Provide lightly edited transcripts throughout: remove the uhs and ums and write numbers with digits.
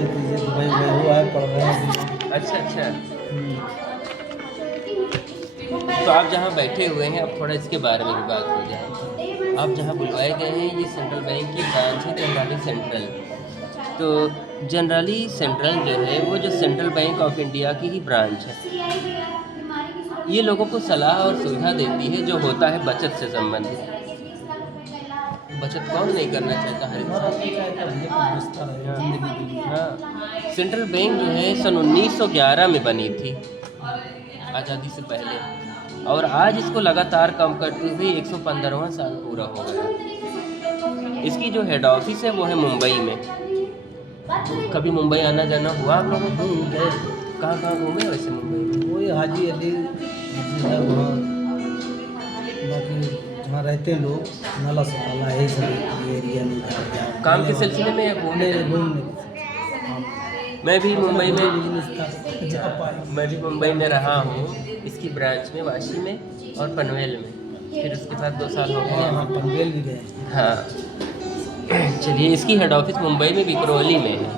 Dubai गए हुआ है, पढ़ रहे हैं। अच्छा अच्छा। तो आप जहाँ बैठे हुए हैं, अब थोड़ा इसके बारे में भी बात हो जाए। आप जहाँ बुलवाए गए हैं, ये सेंट्रल बैंक की ब्रांच है, जनरली सेंट्रल। तो जनरली सेंट्रल जो है वो जो सेंट्रल बैंक ऑफ इंडिया की ही ब्रांच है। ये लोगों को सलाह और सुविधा देती है जो होता है बचत से संबंधित। बचत कौन नहीं करना चाहता, हर इंसान। हाँ, सेंट्रल बैंक जो है सन 1911 में बनी थी, आज़ादी से पहले, और आज इसको लगातार कम करते हुए 115वां साल पूरा हो गया। इसकी जो हेड ऑफिस है वो है मुंबई में। कभी मुंबई आना जाना हुआ आप लोगों को? गए। कहाँ कहाँ घूमे वैसे मुंबई में? वही हाजी अली है वहाँ, बाकी जहाँ रहते हैं लोग, नाला सताला यही सब एरिया में काम के सिलसिले में या घूमने? घूमने मैं भी मुंबई में बिजनेस जा पाए। मैं भी मुंबई में रहा हूँ, इसकी ब्रांच में, वाशी में और पनवेल में। फिर उसके बाद 2 साल हो गए। हाँ, पनवेल भी गए। हाँ, चलिए, इसकी हेड ऑफिस मुंबई में विक्रोली में है।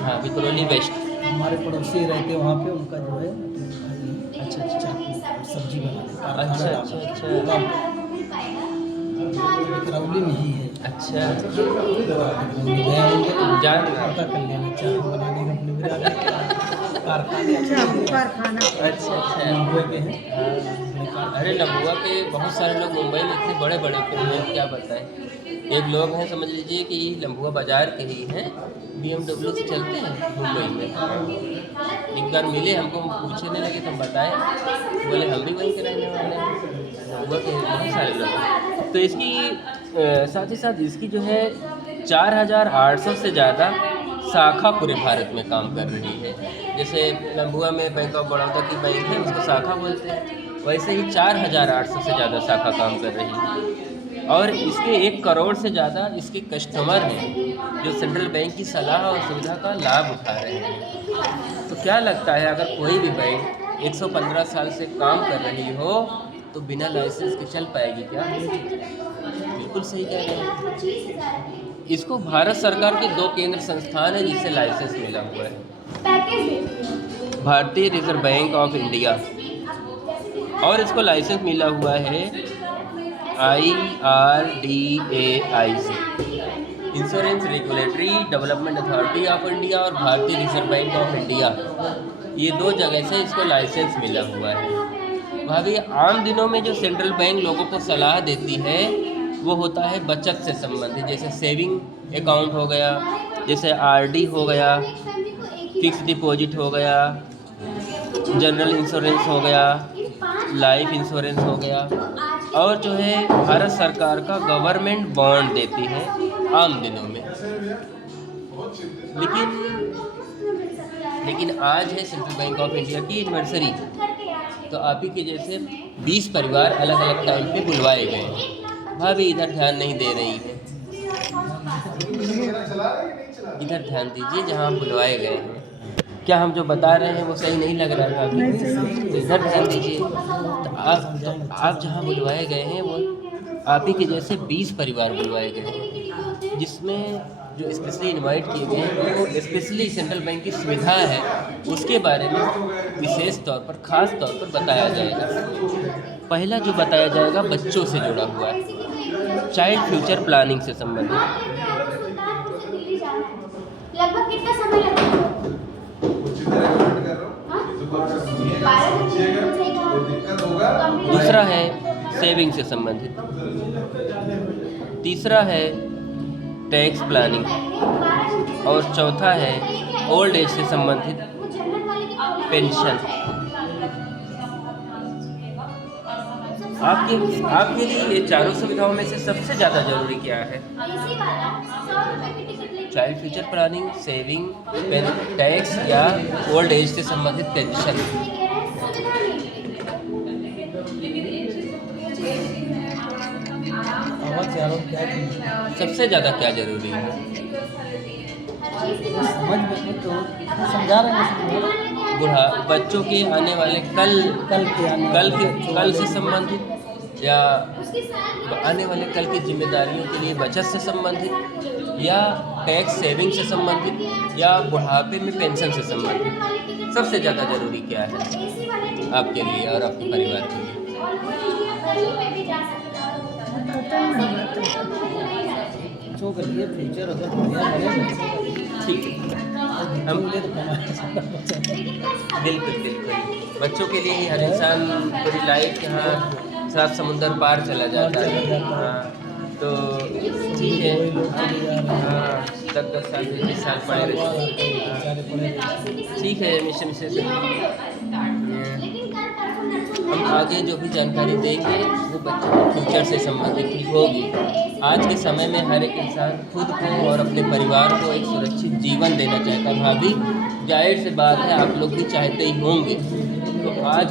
हाँ, विक्रोली वेस्ट। हमारे पड़ोसी रहते हैं वहाँ पे, उनका जो है अच्छा अच्छा सब्जी बनाते हैं। अच्छा अच्छा अच्छा विक्रोली में ही है। अच्छा, गए होंगे तो जान पता कर लेना, चाय बनाने का अपने कारखाना अच्छा अच्छा। मुंबई के हैं। अरे लम्बुआ के बहुत सारे लोग मुंबई में इतने बड़े बड़े हैं, क्या बताएं। एक लोग हैं, समझ लीजिए कि लम्बुआ बाज़ार के ही हैं, BMW से चलते हैं मुंबई में। एक बार मिले हमको, पूछने लगे तो हम बताए, बोले हम भी वहीं के रहने वाले हैं। लम्बुआ के बहुत सारे लोग हैं। तो इसकी साथ ही साथ इसकी जो है 4800 से ज़्यादा शाखा पूरे भारत में काम कर रही है। जैसे लम्बुआ में बैंक ऑफ बड़ौदा की बैंक है, उसको शाखा बोलते हैं, वैसे ही 4800 से ज़्यादा शाखा काम कर रही है। और इसके 1 करोड़ से ज़्यादा इसके कस्टमर हैं जो सेंट्रल बैंक की सलाह और सुविधा का लाभ उठा रहे हैं। तो क्या लगता है, अगर कोई भी बैंक 115 साल से काम कर रही हो तो बिना लाइसेंस के चल पाएगी क्या? बिल्कुल सही कह रहे हैं। इसको भारत सरकार के 2 केंद्र संस्थान है जिससे लाइसेंस मिला हुआ है, भारतीय रिजर्व बैंक ऑफ इंडिया, और इसको लाइसेंस मिला हुआ है IRDAI से, insurance regulatory development authority of India, और भारतीय रिजर्व बैंक ऑफ इंडिया, ये 2 जगह से इसको लाइसेंस मिला हुआ है। भाभी, आम दिनों में जो सेंट्रल बैंक लोगों को सलाह देती है वो होता है बचत से संबंधित, जैसे सेविंग अकाउंट हो गया, जैसे RD हो गया, फिक्स डिपॉजिट हो गया, जनरल इंश्योरेंस हो गया, लाइफ इंश्योरेंस हो गया, और जो है भारत सरकार का गवर्नमेंट बॉन्ड देती है आम दिनों में। लेकिन आज है सेंट्रल बैंक ऑफ इंडिया की एनिवर्सरी, तो आप ही के जैसे 20 परिवार अलग अलग टाइम पे बुलवाए गए। भाभी इधर ध्यान नहीं दे रही है, इधर ध्यान दीजिए जहाँ आप बुलवाए गए हैं। क्या हम जो बता रहे हैं वो सही नहीं लग रहा है भाभी? तो इधर ध्यान दीजिए। तो आप जहाँ बुलवाए गए हैं वो आप ही के जैसे 20 परिवार बुलवाए गए हैं, जिसमें जो स्पेशली इनवाइट किए गए हैं वो स्पेशली सेंट्रल बैंक की सुविधा है उसके बारे में विशेष तौर पर, खास तौर पर बताया जाएगा। पहला जो बताया जाएगा बच्चों से जुड़ा हुआ है, चाइल्ड फ्यूचर प्लानिंग से संबंधित। लगभग कितना समय लगेगा? दूसरा है सेविंग से संबंधित, तीसरा है टैक्स प्लानिंग, और चौथा है ओल्ड एज से संबंधित पेंशन। आपके लिए ये चारों सुविधाओं में से सबसे ज़्यादा जरूरी क्या है? Child future planning, saving, tax या ओल्ड एज से संबंधित पेंशन। सबसे ज़्यादा क्या जरूरी है? समझा रहे हैं बच्चों के आने वाले कल से संबंधित, या आने वाले कल की जिम्मेदारियों के लिए बचत से संबंधित, या टैक्स सेविंग से संबंधित, या बुढ़ापे में पेंशन से संबंधित, सबसे ज़्यादा ज़रूरी क्या है आपके लिए और आपके परिवार के लिए? बच्चों के लिए फ्यूचर अगर बढ़िया बने ठीक है, हम बिल्कुल बिल्कुल बच्चों के लिए ही हर इंसान पूरी लाइफ यहाँ सात समुंदर पार चला जाता है। हाँ, तो ठीक है। हाँ, 10-10 साल 20 साल पढ़े रहते। ठीक है मिशन से हम आगे जो भी जानकारी देंगे वो बच्चों के फ्यूचर से संबंधित ही होगी। आज के समय में हर एक इंसान खुद को और अपने परिवार को एक सुरक्षित जीवन देना चाहता है। भाभी, जाहिर सी बात है आप लोग भी चाहते ही होंगे। तो आज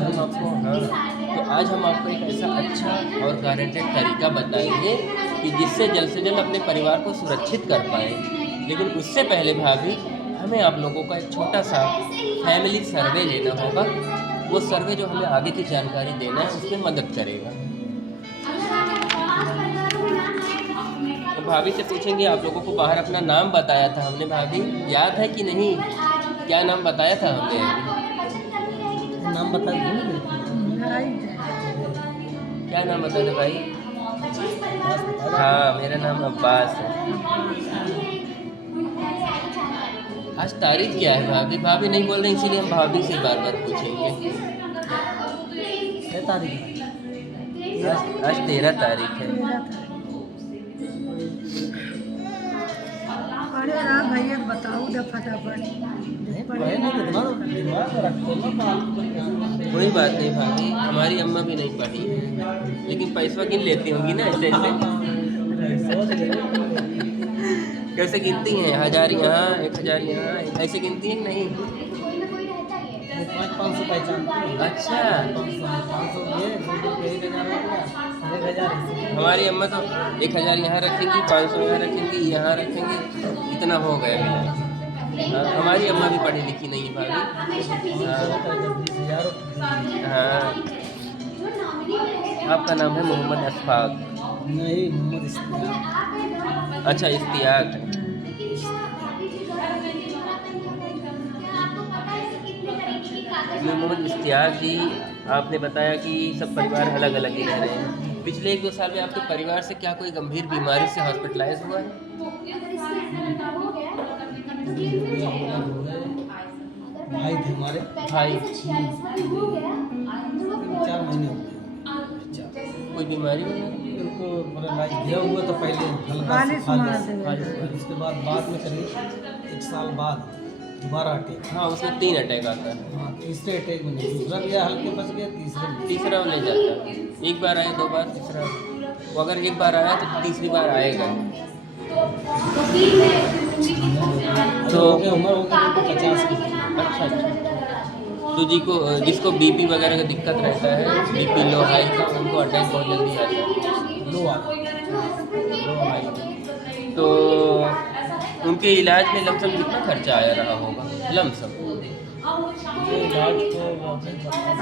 हम आपको एक ऐसा अच्छा और गारंटेड तरीका बताएंगे कि जिससे जल्द से जल्द अपने परिवार को सुरक्षित कर पाएँ। लेकिन उससे पहले भाभी, हमें आप लोगों का एक छोटा सा फैमिली सर्वे लेना होगा। वो सर्वे जो हमें आगे की जानकारी देना है उसमें मदद करेगा। तो भाभी से पूछेंगे, आप लोगों को बाहर अपना नाम बताया था हमने, भाभी याद है कि नहीं? क्या नाम बताया था हमने? नाम बता दूँ? क्या नाम बताया था भाई? हाँ, मेरा नाम अब्बास है। आज तारीख क्या है भाभी? भाभी नहीं बोल रहे, इसीलिए हम भाभी से बार बार पूछेंगे। आज 13 तारीख है। अरे राम भैया बताओ जब फटाफट। कोई बात नहीं भाभी, हमारी अम्मा भी नहीं पढ़ी है, लेकिन पैसा गिन लेती होंगी ना ऐसे ऐसे। कैसे गिनती हैं? 1000 यहाँ, 1000 यहाँ, ऐसे गिनती हैं नहीं? 500 पहचानती है। अच्छा, 500 ये 1000 हमारी अम्मा तो 1000 यहाँ रखेंगी, 500 यहाँ रखेंगी, यहाँ रखेंगी, इतना हो गया। हाँ, हमारी अम्मा भी पढ़ी लिखी नहीं है भाभी। हाँ, आपका नाम है मोहम्मद अशफाक? नहीं, मोहम्मद इश्तियाक। अच्छा, इश्तियाक है। मोहम्मद इश्तियाक जी, आपने बताया कि सब परिवार अलग अलग ही रह रहे हैं। पिछले 1-2 साल में आपके परिवार से क्या कोई गंभीर बीमारी से हॉस्पिटलाइज हुआ है? भाई थे हमारे, भाई 4 महीने हो गए। कोई बीमारी वगैरह? उनको मतलब लाइफ गिरा हुआ तो पहले हल्का सा खाली, उसके बाद में करीब 1 साल बाद दोबारा अटैक। हाँ, उसमें 3 अटैक आता है। हाँ, तीसरे अटैक में नहीं, दूसरा गया हल्के बच गया, तीसरा वो ले जाता है। एक बार आया, 2 बार, तीसरा वो अगर एक बार आया तो तीसरी बार आएगा। तो उम्र हो गई 50 की। अच्छा अच्छा। तो जिसको बीपी वगैरह का दिक्कत रहता है, बीपी लो हाई का, उनको अटैक बहुत जल्दी आता है। लो हाई। तो उनके इलाज में लमसम कितना खर्चा आया रहा होगा? लमसम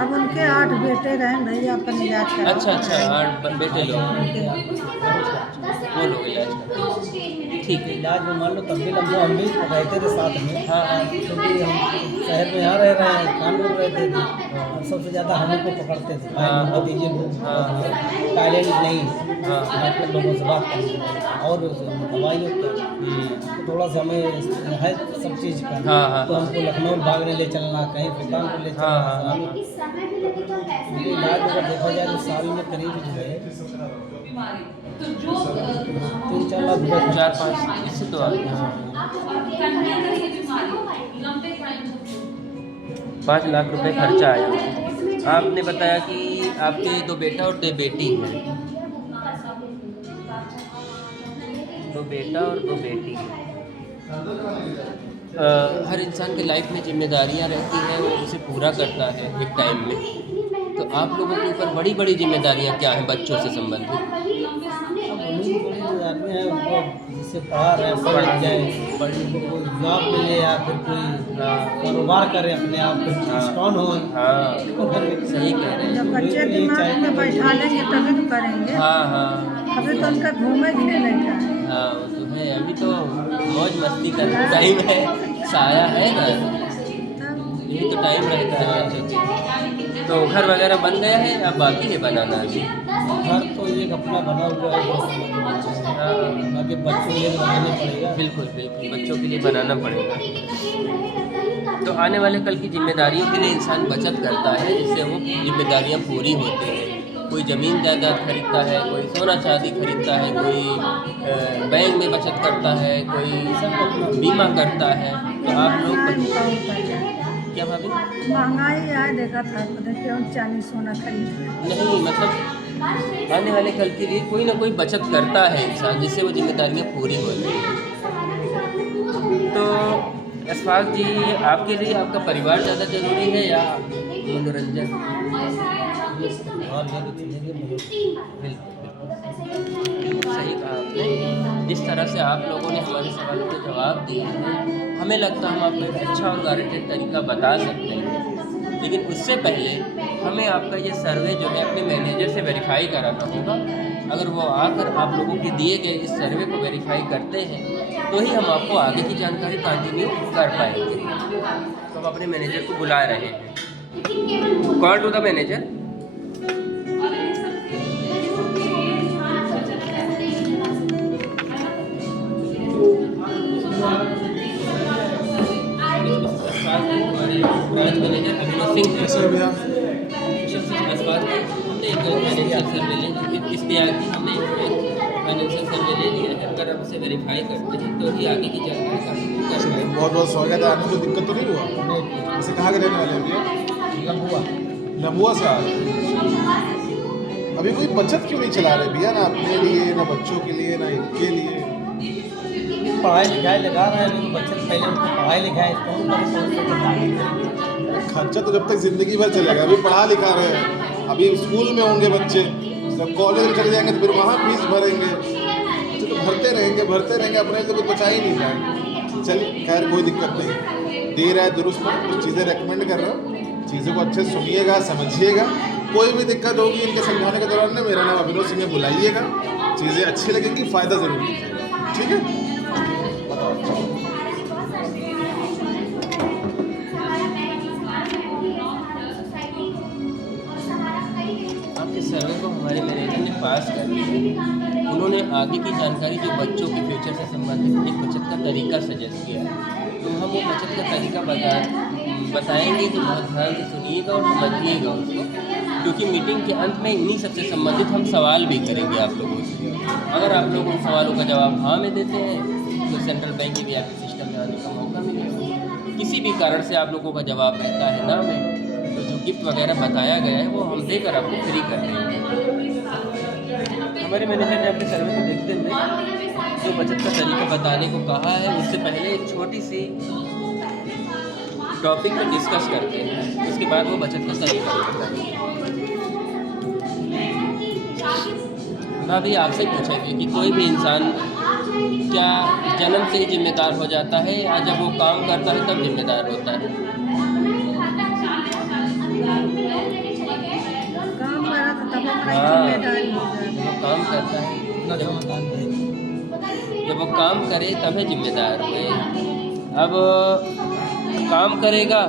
अब उनके 8 बेटे रहे भैया, अपन इलाज करा। अच्छा अच्छा, 8 बेटे लोग, वो लोग इलाज करते। ठीक है। इलाज में मान लो तब भी लम्बो हम भी रहते थे साथ में। हाँ हाँ, क्योंकि हम शहर में यहाँ रह रहे हैं, कानपुर रहते थे, और सबसे ज़्यादा हम लोग को पकड़ते थे। हाँ। भतीजे लोग टैलेंट नहीं, डॉक्टर लोगों से बात करते और दवाइयों का तो थोड़ा सा हमें है सब चीज़ का। हाँ हाँ। तो हमको लखनऊ भागने ले चलना, कहीं भूटान को ले हाँ, चलना। हाँ। उनके इलाज अगर देखा जाए तो साल में करीब जो है 3-4 लाख रुपये 4-5 इससे तो आगे। हाँ, 5 लाख रुपए खर्चा आया। आपने बताया कि आपके 2 बेटा और 2 बेटी हैं। 2 बेटा और 2 बेटी हैं। हर इंसान के लाइफ में जिम्मेदारियां रहती हैं, वो उसे पूरा करता है एक टाइम में। तो आप लोगों के ऊपर बड़ी बड़ी जिम्मेदारियां क्या हैं बच्चों से संबंधित? बड़ी बड़ी जो आदमी है उनको जिससे पढ़ा रहे हैं पढ़ लिख जाए, कोई जॉब मिले या फिर कोई कारोबार करे अपने आप पे स्ट्रॉन्ग हो। हाँ सही कह रहे हैं। जब बच्चे दिमाग में बैठा लेंगे तभी तो करेंगे। हाँ अभी तो उनका घूमे फिरने का है। हाँ वो तो है, अभी तो मौज मस्ती का टाइम है, साया है ना, यही तो टाइम रहता है बच्चों के। तो घर वगैरह बन गया है या बाकी है बनाना अभी? घर तो एक अपना बना हुआ है, बाकी बच्चों के लिए बनाना पड़ेगा। बिल्कुल बिल्कुल, बच्चों के लिए बनाना पड़ेगा। तो आने वाले कल की जिम्मेदारियों के लिए इंसान बचत करता है, जिससे वो जिम्मेदारियाँ पूरी होती हैं। कोई ज़मीन जायदाद खरीदता है, कोई सोना चांदी खरीदता है, कोई बैंक में बचत करता है, कोई बीमा करता है। तो आप लोग क्या भाभी? महंगाई है, देखा था देखिए चांदी सोना खरीद रहे। नहीं मतलब आने वाले कल के लिए कोई ना कोई बचत करता है इंसान, जिससे वो जिम्मेदारियाँ पूरी होती हैं। तो अशफाक जी, आपके लिए आपका परिवार ज़्यादा ज़रूरी है या मनोरंजन? और ये भी चलेंगे बिल्कुल सही कहा आपने। जिस तरह से आप लोगों ने हमारे सवालों के जवाब दिए हैं, हमें लगता है हम आपको एक अच्छा और गारंटेड तरीका बता सकते हैं। लेकिन उससे पहले हमें आपका ये सर्वे जो है अपने मैनेजर से वेरीफाई कराना होगा। अगर वो आकर आप लोगों के दिए गए इस सर्वे को वेरीफाई करते हैं तो ही हम आपको आगे की जानकारी कंटिन्यू कर पाएंगे। तो हम अपने मैनेजर को बुला रहे हैं। Call to the manager. Branch manager Abhinav Singh sir भैया हमने एक फाइनेंशियल सर्वे ले इश्तियाक की हमने एक फाइनेंशियल सर्वे ले लिया है। अगर आप उसे वेरीफाई करते हैं तो ही आगे की जानकारी कंटिन्यू कर पाएंगे। बहुत बहुत स्वागत है। आने में दिक्कत तो नहीं हुआ? वैसे कहाँ के रहने वाले हैं भैया? लम्बुआ से आ रहे हैं। अभी कोई बचत क्यों नहीं चला रहे भैया, ना अपने लिए ना बच्चों के लिए ना इनके लिए? पढ़ाई लिखाई लगा रहे हैं, लेकिन बच्चे पहले उनको पढ़ाई लिखाई खर्चा तो जब तक ज़िंदगी भर चलेगा। अभी पढ़ा लिखा रहे हैं, अभी स्कूल में होंगे बच्चे, जब कॉलेज में चले जाएंगे तो फिर वहाँ फीस भरेंगे। तो भरते रहेंगे, अपने लिए तो कुछ बचा ही नहीं पाएंगे। चलिए खैर कोई दिक्कत नहीं, दे रहा है दुरुस्त पर कुछ चीज़ें रेकमेंड कर रहा हूँ, चीज़ों को अच्छे सुनिएगा, समझिएगा। कोई भी दिक्कत होगी इनके समझाने के दौरान में मेरा नाम अभिनव सिंह है, बुलाइएगा, चीज़ें अच्छी लगेंगी, फ़ायदा ज़रूर लीजिएगा। ठीक है? आपके सर्वे को हमारे मैनेजर ने पास कर दिया। उन्होंने आगे की जानकारी जो बच्चों के फ्यूचर से संबंधित एक बचत का तरीका सजेस्ट किया है। तो हम वो बचत का तरीका बताएंगे तो बहुत ध्यान से सुनिएगा और समझिएगा उसको, क्योंकि मीटिंग के अंत में इन्हीं सबसे संबंधित हम सवाल भी करेंगे आप लोगों से। अगर आप लोग उन सवालों का जवाब हाँ में देते हैं तो सेंट्रल बैंक के VIP सिस्टम में आने का मौका मिलेगा। किसी भी कारण से आप लोगों का जवाब रहता है ना में, तो जो गिफ्ट वगैरह बताया गया है वो हम देकर आपको फ्री कर देंगे। हमारे मैनेजर ने अपने सर्वे को देखते हुए जो बचत का तरीका बताने को कहा है, उससे पहले एक छोटी सी टॉपिक पर डिस्कस करते हैं, उसके बाद वो बचत का तरीका बताएंगे। भाभी आपसे पूछेंगे कि कोई भी इंसान क्या जन्म से ही जिम्मेदार हो जाता है या जब वो काम करता है तब जिम्मेदार होता है? काम करा तो तब अपना हाँ, जिम्मेदारी हो जाए। वो काम करता है जब वो काम करे तभी जिम्मेदार हुए। अब काम करेगा,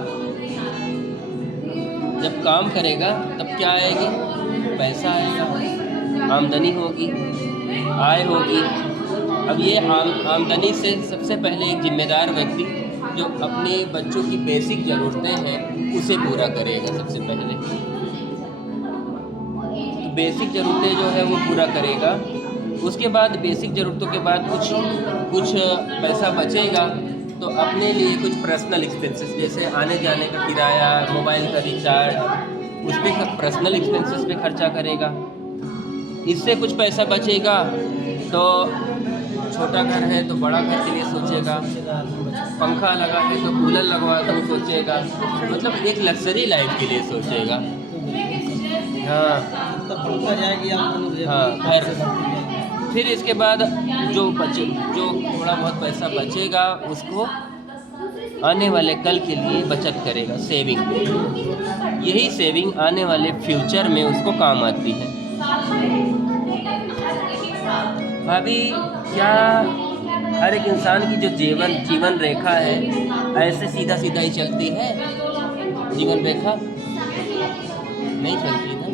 जब काम करेगा तब क्या आएगी? पैसा आएगा, आमदनी होगी, आय होगी। अब ये आमदनी से सबसे पहले एक जिम्मेदार व्यक्ति जो अपने बच्चों की बेसिक ज़रूरतें हैं उसे पूरा करेगा सबसे पहले। तो बेसिक ज़रूरतें जो है वो पूरा करेगा। उसके बाद बेसिक ज़रूरतों के बाद कुछ पैसा बचेगा तो अपने लिए कुछ पर्सनल एक्सपेंसेस जैसे आने जाने का किराया, मोबाइल का रिचार्ज, उस पर पर्सनल एक्सपेंसेस पे खर्चा करेगा। इससे कुछ पैसा बचेगा तो छोटा घर है तो बड़ा घर के लिए सोचेगा, पंखा लगा है तो कूलर लगवा तो सोचेगा, मतलब एक लग्जरी लाइफ के लिए सोचेगा। हाँ तब बढ़ता जाएगी हाँ, खैर फिर इसके बाद जो थोड़ा बहुत पैसा बचेगा उसको आने वाले कल के लिए बचत करेगा, सेविंग। यही सेविंग आने वाले फ्यूचर में उसको काम आती है। भाभी, क्या हर एक इंसान की जो जीवन रेखा है ऐसे सीधा सीधा ही चलती है? जीवन रेखा नहीं चलती ना।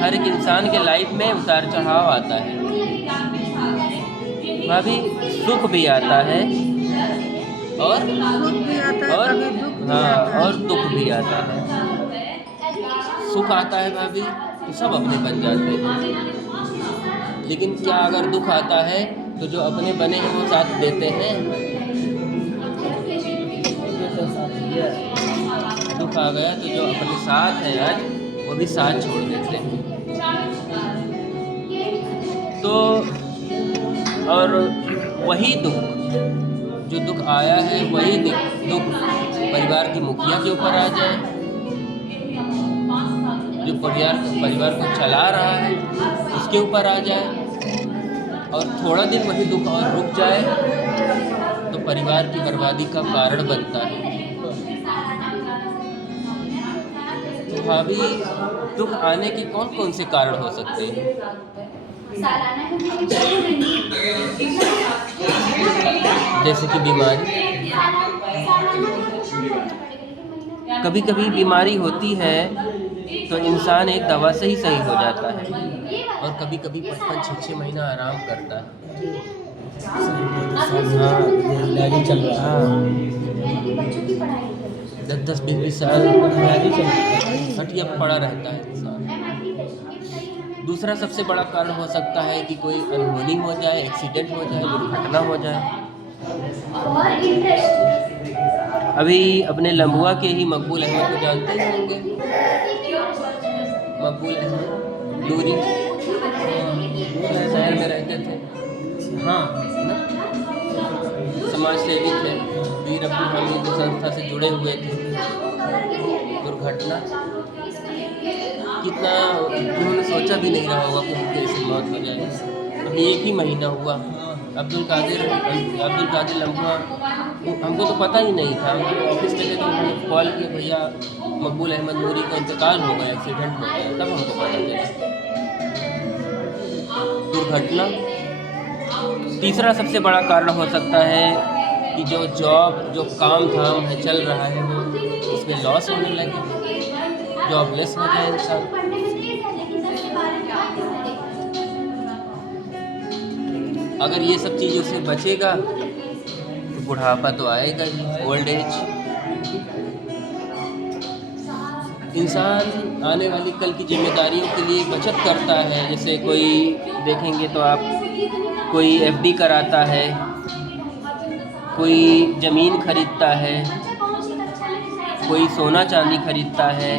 हर एक इंसान के लाइफ में उतार चढ़ाव आता है भाभी, सुख भी आता है और दुख भी आता है। सुख आता है भाभी तो सब अपने बन जाते हैं, लेकिन क्या अगर दुख आता है तो जो अपने बने हैं वो साथ देते हैं? दुख आ गया तो जो अपने साथ है आज वो भी साथ छोड़ देते हैं। तो और वही जो दुख आया है वही दुख परिवार के मुखिया के ऊपर आ जाए, जो परिवार को चला रहा है उसके ऊपर आ जाए, और थोड़ा दिन वही दुख और रुक जाए तो परिवार की बर्बादी का कारण बनता है। तो भाभी, दुख आने के कौन कौन से कारण हो सकते हैं? जैसे कि बीमारी। कभी कभी बीमारी होती है तो इंसान एक दवा से ही सही हो जाता है, और कभी कभी 5-6 महीना आराम करता है। हाँ, चल रहा है। 10-20 साल हटिया पड़ा रहता है इंसान। दूसरा सबसे बड़ा कारण हो सकता है कि कोई अनहोनी हो जाए, एक्सीडेंट हो जाए, दुर्घटना हो जाए। अभी अपने लम्बुआ के ही मकबूल अहमद को जानते ही होंगे। मकबूल अहमद दूरी शहर में रहते थे। हाँ, समाज सेवी थे, वीर अब्दुल हामिद संस्था से जुड़े हुए थे। दुर्घटना, कितना उन्होंने सोचा भी नहीं रहा होगा कि उनकी ऐसी मौत हो जाएगी। अभी 1 ही महीना हुआ। अब्दुल कादिर लम्बुआ, हमको तो पता ही नहीं था। ऑफिस में थे तो उन्होंने कॉल किया, भैया मकबूल अहमद नूरी का इंतकाल हो गया, एक्सीडेंट हो गया, तब हमको पता चला। दुर्घटना। तीसरा सबसे बड़ा कारण हो सकता है कि जो काम धाम है चल रहा है वो उसमें लॉस होने लगे, जॉबलेस हो जाए इंसान। अगर ये सब चीज़ों से बचेगा तो बुढ़ापा तो आएगा ही, ओल्ड एज। इंसान आने वाली कल की जिम्मेदारियों के लिए बचत करता है। जैसे कोई देखेंगे तो आप, कोई एफडी कराता है, कोई ज़मीन खरीदता है, कोई सोना चांदी खरीदता है,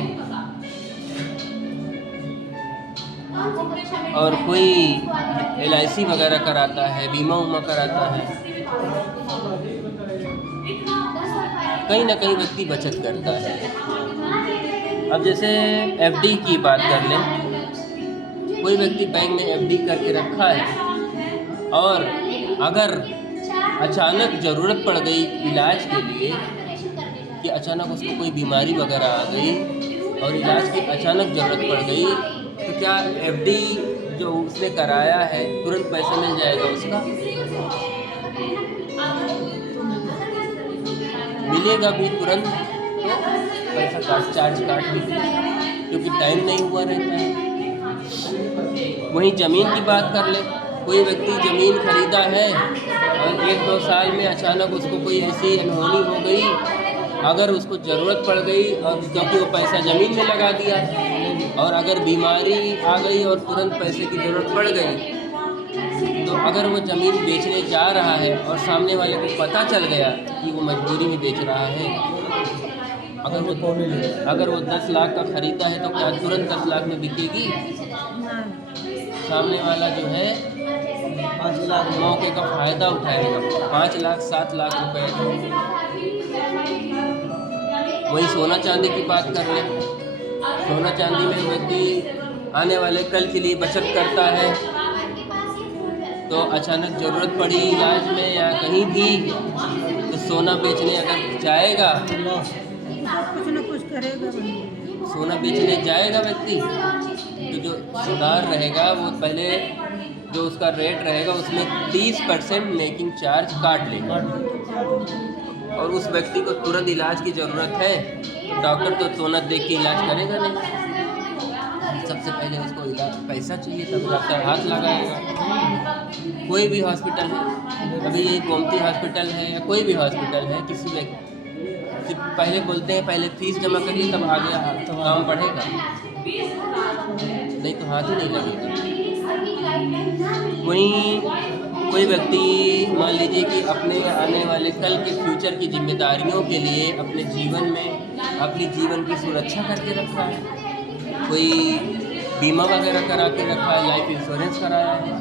और कोई LIC वगैरह कराता है, बीमा उमा कराता है। कहीं ना कहीं व्यक्ति बचत करता है। अब जैसे FD की बात कर लें, कोई व्यक्ति बैंक में FD करके रखा है, और अगर अचानक ज़रूरत पड़ गई इलाज के लिए, कि अचानक उसको कोई बीमारी वगैरह आ गई और इलाज की अचानक ज़रूरत पड़ गई, तो क्या FD जो उसने कराया है तुरंत पैसा मिल जाएगा उसका? मिलेगा भी तुरंत, तो पैसा चार्ज काट भी, क्योंकि टाइम नहीं हुआ रहता है। वहीं ज़मीन की बात कर ले, कोई व्यक्ति ज़मीन खरीदा है और 1-2 साल में अचानक उसको कोई ऐसी अनहोनी हो गई, अगर उसको ज़रूरत पड़ गई, और क्योंकि वो पैसा ज़मीन में लगा दिया, और अगर बीमारी आ गई और तुरंत पैसे की ज़रूरत पड़ गई, तो अगर वो ज़मीन बेचने जा रहा है और सामने वाले को पता चल गया कि वो मजबूरी में बेच रहा है, अगर वो 10 लाख का ख़रीदा है तो क्या तुरंत 10 लाख में बिकेगी? सामने वाला जो है 5 लाख मौके का फ़ायदा उठाएगा, 5 लाख 7 लाख रुपए। वही सोना चांदी की बात कर लें, सोना चांदी में व्यक्ति आने वाले कल के लिए बचत करता है, तो अचानक ज़रूरत पड़ी इलाज में या कहीं भी, तो सोना बेचने अगर जाएगा, लॉस कुछ न कुछ करेगा भाई। सोना बेचने जाएगा व्यक्ति, तो जो सुधार रहेगा वो पहले जो उसका रेट रहेगा उसमें 30% मेकिंग चार्ज काट लेगा। और उस व्यक्ति को तुरंत इलाज की ज़रूरत है, डॉक्टर तो सोना देख के इलाज करेगा नहीं, सबसे पहले उसको इलाज पैसा चाहिए, तब डॉक्टर हाथ लगाएगा। कोई भी हॉस्पिटल है, अभी ये गोमती हॉस्पिटल है या कोई भी हॉस्पिटल है, किसी व्यक्ति पहले बोलते हैं पहले फीस जमा करिए तब आगे काम बढ़ेगा, नहीं तो हाथ ही नहीं लगेगा। वहीं कोई व्यक्ति मान लीजिए कि अपने आने वाले कल के फ्यूचर की जिम्मेदारियों के लिए अपने जीवन में अपनी जीवन की सुरक्षा करके रखा है, कोई बीमा वगैरह करा के रखा है, लाइफ इंश्योरेंस कराया है,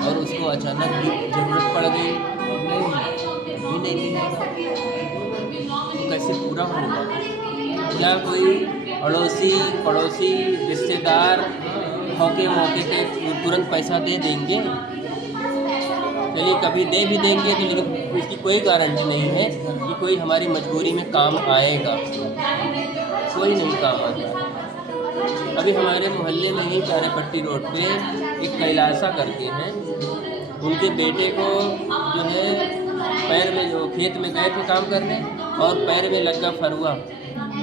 और उसको अचानक भी ज़रूरत पड़ गई, भी नहीं मिलेगा, तो कैसे पूरा होगा? क्या कोई अड़ोसी पड़ोसी रिश्तेदार मौके पे तुरंत पैसा दे देंगे? चलिए कभी दे भी देंगे तो लेकिन उसकी कोई गारंटी नहीं है कि कोई हमारी मजबूरी में काम आएगा, कोई नहीं काम आता। अभी हमारे मोहल्ले में ही चारेपट्टी रोड पे एक कैलासा करके हैं, उनके बेटे को जो है पैर में, जो खेत में गए थे काम करने, और पैर में लग गया फरुआ,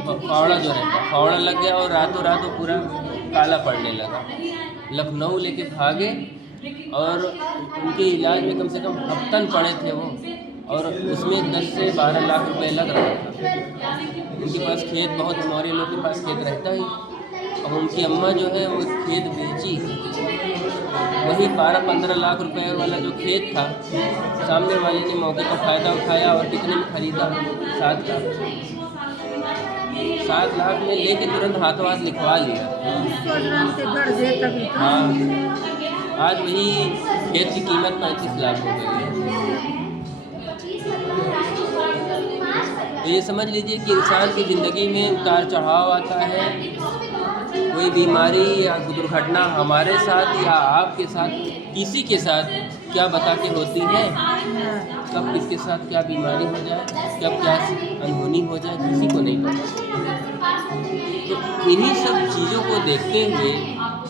फावड़ा जो रहता फावड़ा लग गया, और रातों रात वो पूरा काला पड़ने लगा। लखनऊ लेके भागे और उनके इलाज में कम से कम हफ्तन पड़े थे वो, और उसमें 10 से 12 लाख रुपए लग रहा था। उनके पास खेत, बहुत हमारे लोग के पास खेत रहता ही, और उनकी अम्मा जो है वो खेत बेची, वही 12-15 लाख रुपए वाला जो खेत था, सामने वाले ने मौके का फ़ायदा उठाया और कितने में खरीदा? 7 लाख। 7 लाख में लेके तुरंत हाथों हाथ लिखवा लिया। हाँ, आज वही खेत की कीमत 35 लाख हो गई है। तो ये समझ लीजिए कि इंसान की ज़िंदगी में उतार चढ़ाव आता है, कोई बीमारी या दुर्घटना हमारे साथ या आपके साथ, किसी के साथ क्या बता के होती है, कब किसके साथ क्या बीमारी हो जाए, कब क्या अनहोनी हो जाए, किसी को नहीं पता। तो इन्हीं सब चीज़ों को देखते हुए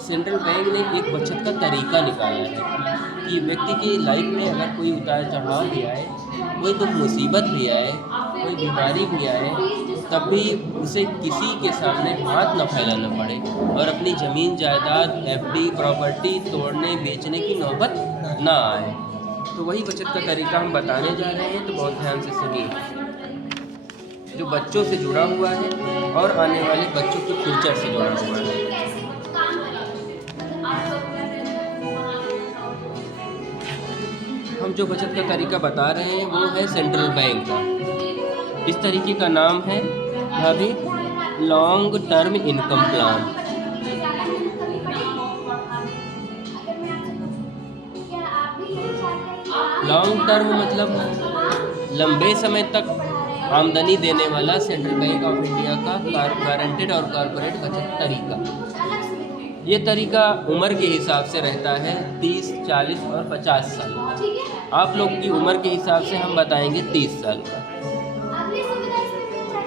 सेंट्रल बैंक ने एक बचत का तरीका निकाला है कि व्यक्ति की लाइफ में अगर कोई उतार चढ़ाव भी आए, कोई दुख मुसीबत भी आए, कोई बीमारी भी आए, तब भी उसे किसी के सामने हाथ न फैलाना पड़े और अपनी ज़मीन जायदाद, एफडी, प्रॉपर्टी तोड़ने बेचने की नौबत ना आए। तो वही बचत का तरीका हम बताने जा रहे हैं, तो बहुत ध्यान से सुनिए, जो बच्चों से जुड़ा हुआ है और आने वाले बच्चों के फ्यूचर से जुड़ा हुआ है। हम जो बचत का तरीका बता रहे हैं वो है सेंट्रल बैंक का। इस तरीके का नाम है भाभी long term income plan. Long term मतलब लंबे समय तक आमदनी देने वाला सेंट्रल बैंक ऑफ इंडिया का गारंटेड और कॉर्पोरेट बचत तरीका। ये तरीका उम्र के हिसाब से रहता है 30, 40 और 50 साल। आप लोग की उम्र के हिसाब से हम बताएंगे 30 साल का।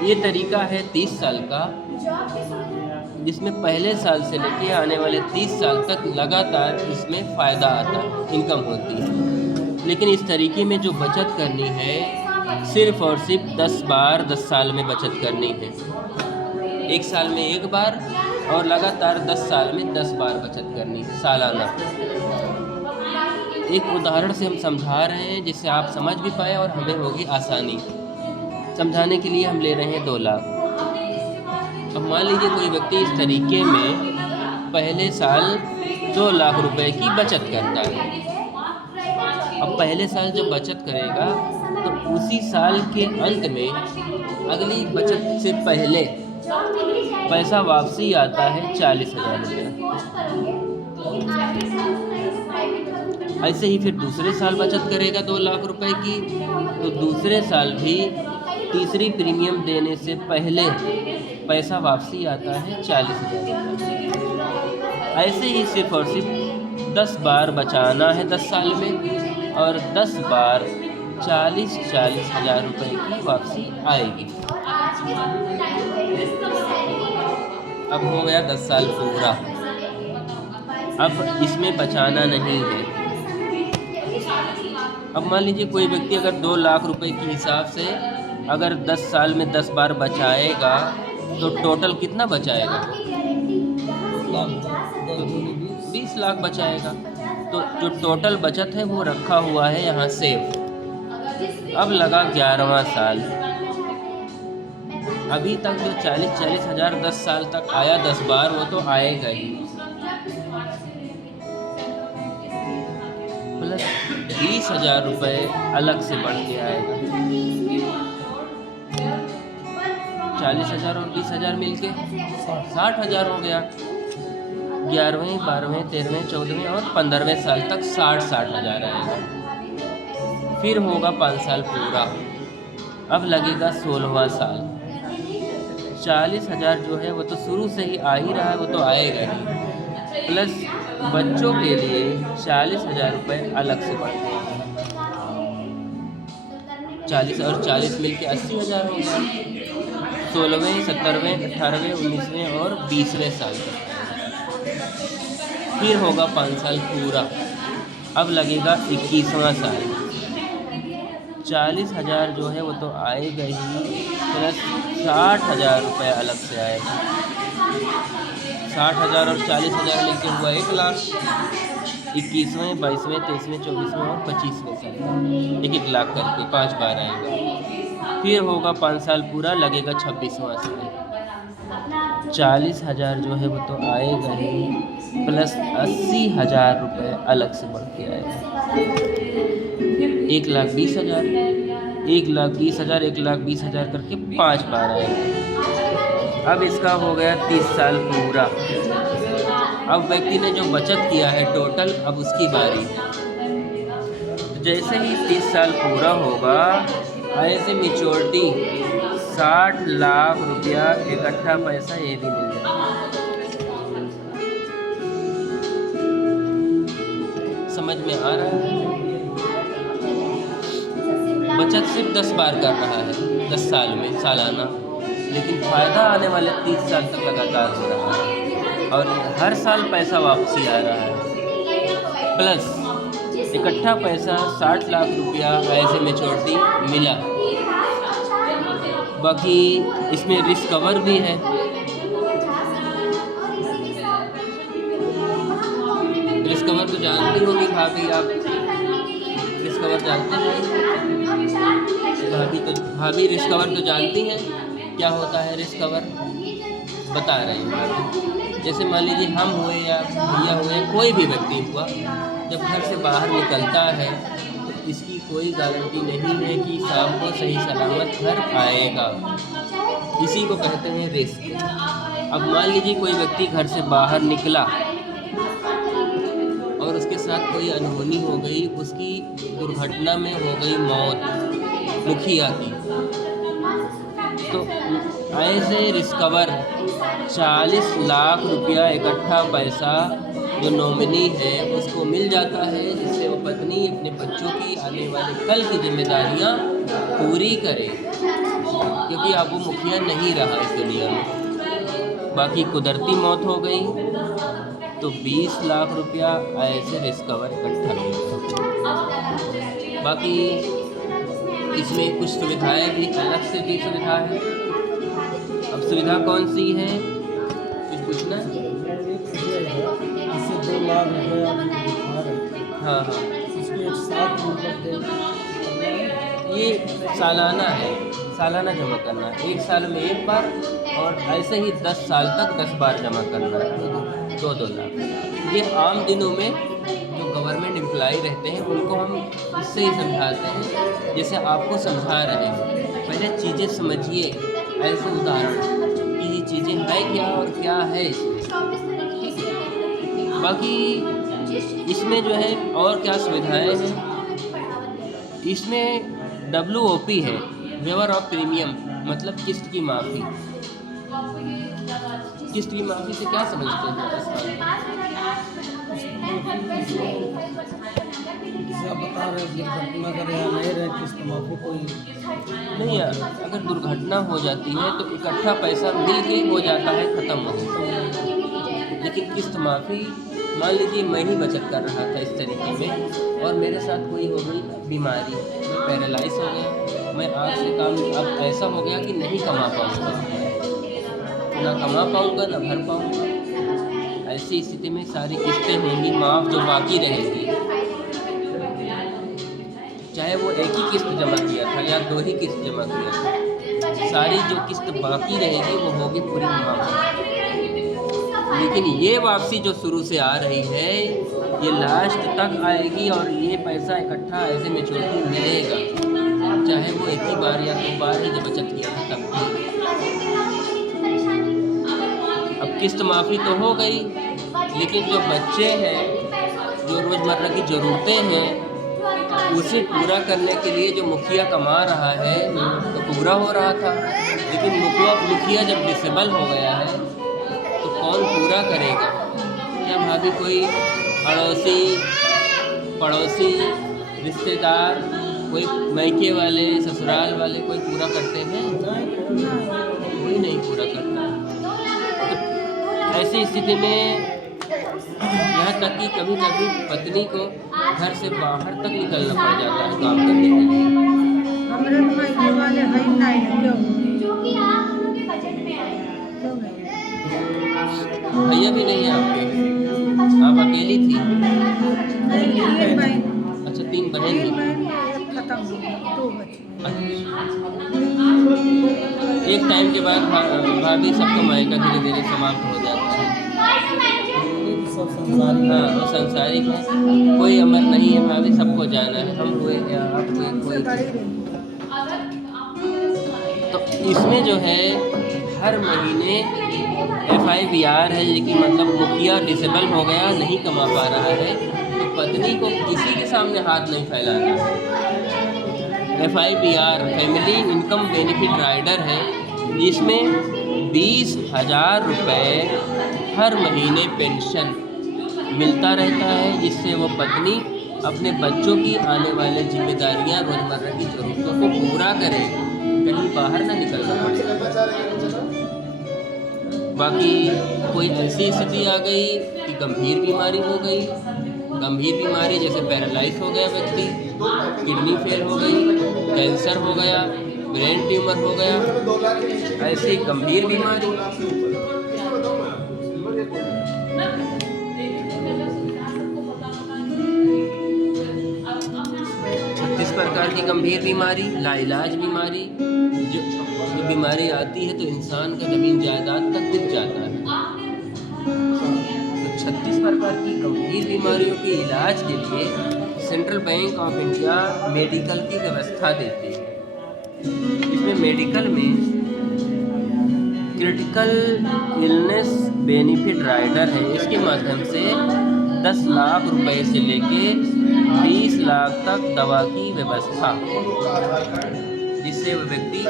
ये तरीका है 30 साल का, जिसमें पहले साल से लेकर आने वाले 30 साल तक लगातार इसमें फ़ायदा आता है, इनकम होती है। लेकिन इस तरीके में जो बचत करनी है सिर्फ़ और सिर्फ 10 बार 10 साल में बचत करनी है। एक साल में एक बार और लगातार 10 साल में 10 बार बचत करनी है सालाना। एक उदाहरण से हम समझा रहे हैं जिससे आप समझ भी पाएँ और हमें होगी आसानी। समझाने के लिए हम ले रहे हैं 2 लाख। अब मान लीजिए कोई व्यक्ति इस तरीके में पहले साल 2 लाख रुपए की बचत करता है। अब पहले साल जब बचत करेगा तो उसी साल के अंत में अगली बचत से पहले पैसा वापसी आता है 40,000 रुपये। ऐसे ही फिर दूसरे साल बचत करेगा 2 लाख रुपए की, तो दूसरे साल भी तीसरी प्रीमियम देने से पहले पैसा वापसी आता है 40,000 रुपये। ऐसे ही सिर्फ और सिर्फ 10 बार बचाना है 10 साल में, और 10 बार 40 हज़ार रुपये की वापसी आएगी। अब हो गया 10 साल पूरा। अब इसमें बचाना नहीं है। अब मान लीजिए कोई व्यक्ति अगर 2 लाख रुपए के हिसाब से अगर 10 साल में 10 बार बचाएगा तो टोटल कितना बचाएगा? 20 लाख बचाएगा। तो जो टोटल बचत है वो रखा हुआ है यहाँ सेव। अब लगा 11वां साल। अभी तक जो 40 हज़ार 10 साल तक आया 10 बार, वो तो आएगा ही, प्लस 20,000 रुपये अलग से बढ़ के आएगा। 40,000 और 20,000 मिलके 60,000 हो गया। 11वें 12वें 13वें 14वें और 15वें साल तक 60,000 आएगा। फिर होगा 5 साल पूरा। अब लगेगा 16वां साल। 40,000 जो है वो तो शुरू से ही आ ही रहा है, वो तो आएगा ही, प्लस बच्चों के लिए 40,000 रुपये अलग से बढ़ते हैं। 40 और 40 मिलके 80,000 हो गया। 16वें 17वें 18वें 19वें और 20वें साल तक। फिर होगा 5 साल पूरा। अब लगेगा 21वां साल। 40,000 जो है वो तो आएगा ही, प्लस 60,000 रुपये अलग से आएगा। 60,000 और 40,000 मिलके हुआ 1 लाख। 21वें 22वें 23वें 24वें और 25वें साल 1-1 लाख करके 5 बार आएगा। फिर होगा 5 साल पूरा, लगेगा 26वां साल। 40,000 जो है वो तो आएगा ही, प्लस 80,000 रुपये अलग से बढ़ के आएगा। 1,20,000 1,20,000 1,20,000 करके 5 बार आएगा। अब इसका हो गया 30 साल पूरा। अब व्यक्ति ने जो बचत किया है टोटल, अब उसकी बारी है। जैसे ही 30 साल पूरा होगा, ऐसे मैच्योरिटी 60 लाख रुपया इकट्ठा पैसा ये भी मिल जाएगा। समझ में आ रहा है? बचत सिर्फ 10 बार कर रहा है 10 साल में सालाना, लेकिन फ़ायदा आने वाले 30 साल तक लगातार हो रहा है, और हर साल पैसा वापसी आ रहा है। प्लस इकट्ठा पैसा 60 लाख रुपया ऐसे मैच्योरिटी मिला। बाकी इसमें रिस्क कवर भी है। रिस्क कवर तो जानती होगी भाभी, आप रिस्क कवर जानते हैं? भाभी रिस्क कवर तो जानती हैं क्या होता है? रिस्क कवर बता रहे हैं भाभी। जैसे मान लीजिए हम हुए या भैया हुए, कोई भी व्यक्ति हुआ, जब घर से बाहर निकलता है तो इसकी कोई गारंटी नहीं है कि शाम को सही सलामत घर आएगा। इसी को कहते हैं रिस्क। अब मान लीजिए कोई व्यक्ति घर से बाहर निकला और उसके साथ कोई अनहोनी हो गई, उसकी दुर्घटना में हो गई मौत मुखिया की, तो ऐसे रिस्क कवर 40 लाख रुपया इकट्ठा पैसा जो नॉमिनी है उसको मिल जाता है, जिससे वो पत्नी अपने बच्चों की आने वाले कल की जिम्मेदारियां पूरी करे, क्योंकि अब वो मुखिया नहीं रहा इस दुनिया में। बाकी कुदरती मौत हो गई तो 20 लाख रुपया ऐसे रिस्क कवर इकट्ठा मिलेगा। बाकी इसमें कुछ सुविधाएं भी अलग से भी सुविधा है। अब सुविधा कौन सी है, कुछ पूछना है? इससे 2 लाख रुपये। हाँ, इसमें एक साथ ये सालाना है, सालाना जमा करना है। 1 साल में 1 बार, और ऐसे ही 10 साल तक 10 बार जमा करना है, 2-2 लाख। ये आम दिनों में जो गवर्नमेंट एम्प्लॉय रहते हैं उनको हम इससे ही समझाते हैं, जैसे आपको समझा रहे हैं। पहले चीज़ें समझिए, ऐसे उदाहरण कि ये चीज़ें है क्या और क्या है इसमें। बाकी इसमें जो है और क्या सुविधाएं हैं, इसमें WOP है, वेवर ऑफ प्रीमियम, मतलब किस्त की माफ़ी। किस्त की माफ़ी से क्या समझते हैं इस बात जैसे आप बता रहे हैं दुर्घटना करे या नहीं रहे किस्त माफी कोई में? नहीं यार, अगर दुर्घटना हो जाती है तो इकट्ठा पैसा मिल के हो जाता है, ख़त्म हो जाता है। लेकिन किस्त माफ़ी, मान लीजिए मैं ही बचत कर रहा था इस तरीके में और मेरे साथ कोई हो गई बीमारी, मैं पैरालाइज हो गया, मैं आज से काम अब ऐसा हो गया कि नहीं कमा पाऊँगा, ना कमा पाऊँगा ना भर पाऊँगा। ऐसी स्थिति में सारी किस्तें होंगी माफ़ जो बाकी रहेंगी, चाहे वो एक ही किस्त जमा किया था या 2 ही किस्त जमा किया था, सारी जो किस्त बाकी रहेगी वो होगी पूरी माफ़। लेकिन ये वापसी जो शुरू से आ रही है ये लास्ट तक आएगी और ये पैसा इकट्ठा ऐसे मैच्योरिटी मिलेगा, चाहे वो एक ही बार या 2 बार ही जब बचत किया था तब भी। अब किस्त माफ़ी तो हो गई, लेकिन जो बच्चे हैं, जो रोज़मर्रा की ज़रूरतें हैं, उसे पूरा करने के लिए जो मुखिया कमा रहा है तो पूरा हो रहा था, लेकिन मुखिया जब डिसेबल हो गया है तो कौन पूरा करेगा? क्या भाभी कोई पड़ोसी रिश्तेदार, कोई मायके वाले, ससुराल वाले कोई पूरा करते हैं? कोई नहीं पूरा करता। तो ऐसी स्थिति में यहाँ तक कि कभी कभी पत्नी को घर से बाहर तक निकलना पड़ जाता है काम करने के लिए। हमारे मायके वाले हैं नहीं, क्यों क्यों नहीं? भैया भी नहीं है आपके? आप अकेली थी? नहीं, एक बहन, अच्छा, 3 बहन एक थी। बहन एक खत्म हो गई, 2 बच्चे। एक टाइम के बाद भाभी सबका मायका धीरे धीरे समाप्त हो जाता है। सब संसारी हाँ, वो संसारिक है, कोई अमर नहीं है भाभी, सबको जाना है। हम हुए या आप हुए, कोई बड़ी रही। तो इसमें जो है हर महीने FIVR है, लेकिन मतलब मुखिया डिसेबल हो गया, नहीं कमा पा रहा है, तो पत्नी को किसी के सामने हाथ नहीं फैलाना है। FIVR family income benefit rider है, जिसमें 20,000 रुपये हर महीने पेंशन मिलता रहता है, जिससे वो पत्नी अपने बच्चों की आने वाले जिम्मेदारियां, रोज़मर्रा की ज़रूरतों को पूरा करे, कहीं बाहर ना निकलना पड़े। बाकी कोई ऐसी स्थिति आ गई कि गंभीर बीमारी हो गई, गंभीर बीमारी जैसे पैरालाइज हो गया व्यक्ति, किडनी फेल हो गई, कैंसर हो गया, ब्रेन ट्यूमर हो गया, ऐसी गंभीर बीमारी। 36 प्रकार की गंभीर बीमारी, लाइलाज बीमारी, जो बीमारी आती है तो इंसान का ज़मीन जायदाद तक बिक जाता है। तो 36 प्रकार की गंभीर बीमारियों के इलाज के लिए central Bank of India medical की व्यवस्था देती है। इसमें मेडिकल में क्रिटिकल इलनेस बेनिफिट राइडर है, इसके माध्यम से 10 लाख रुपए से लेके 20 लाख तक दवा की व्यवस्था, जिससे वो व्यक्ति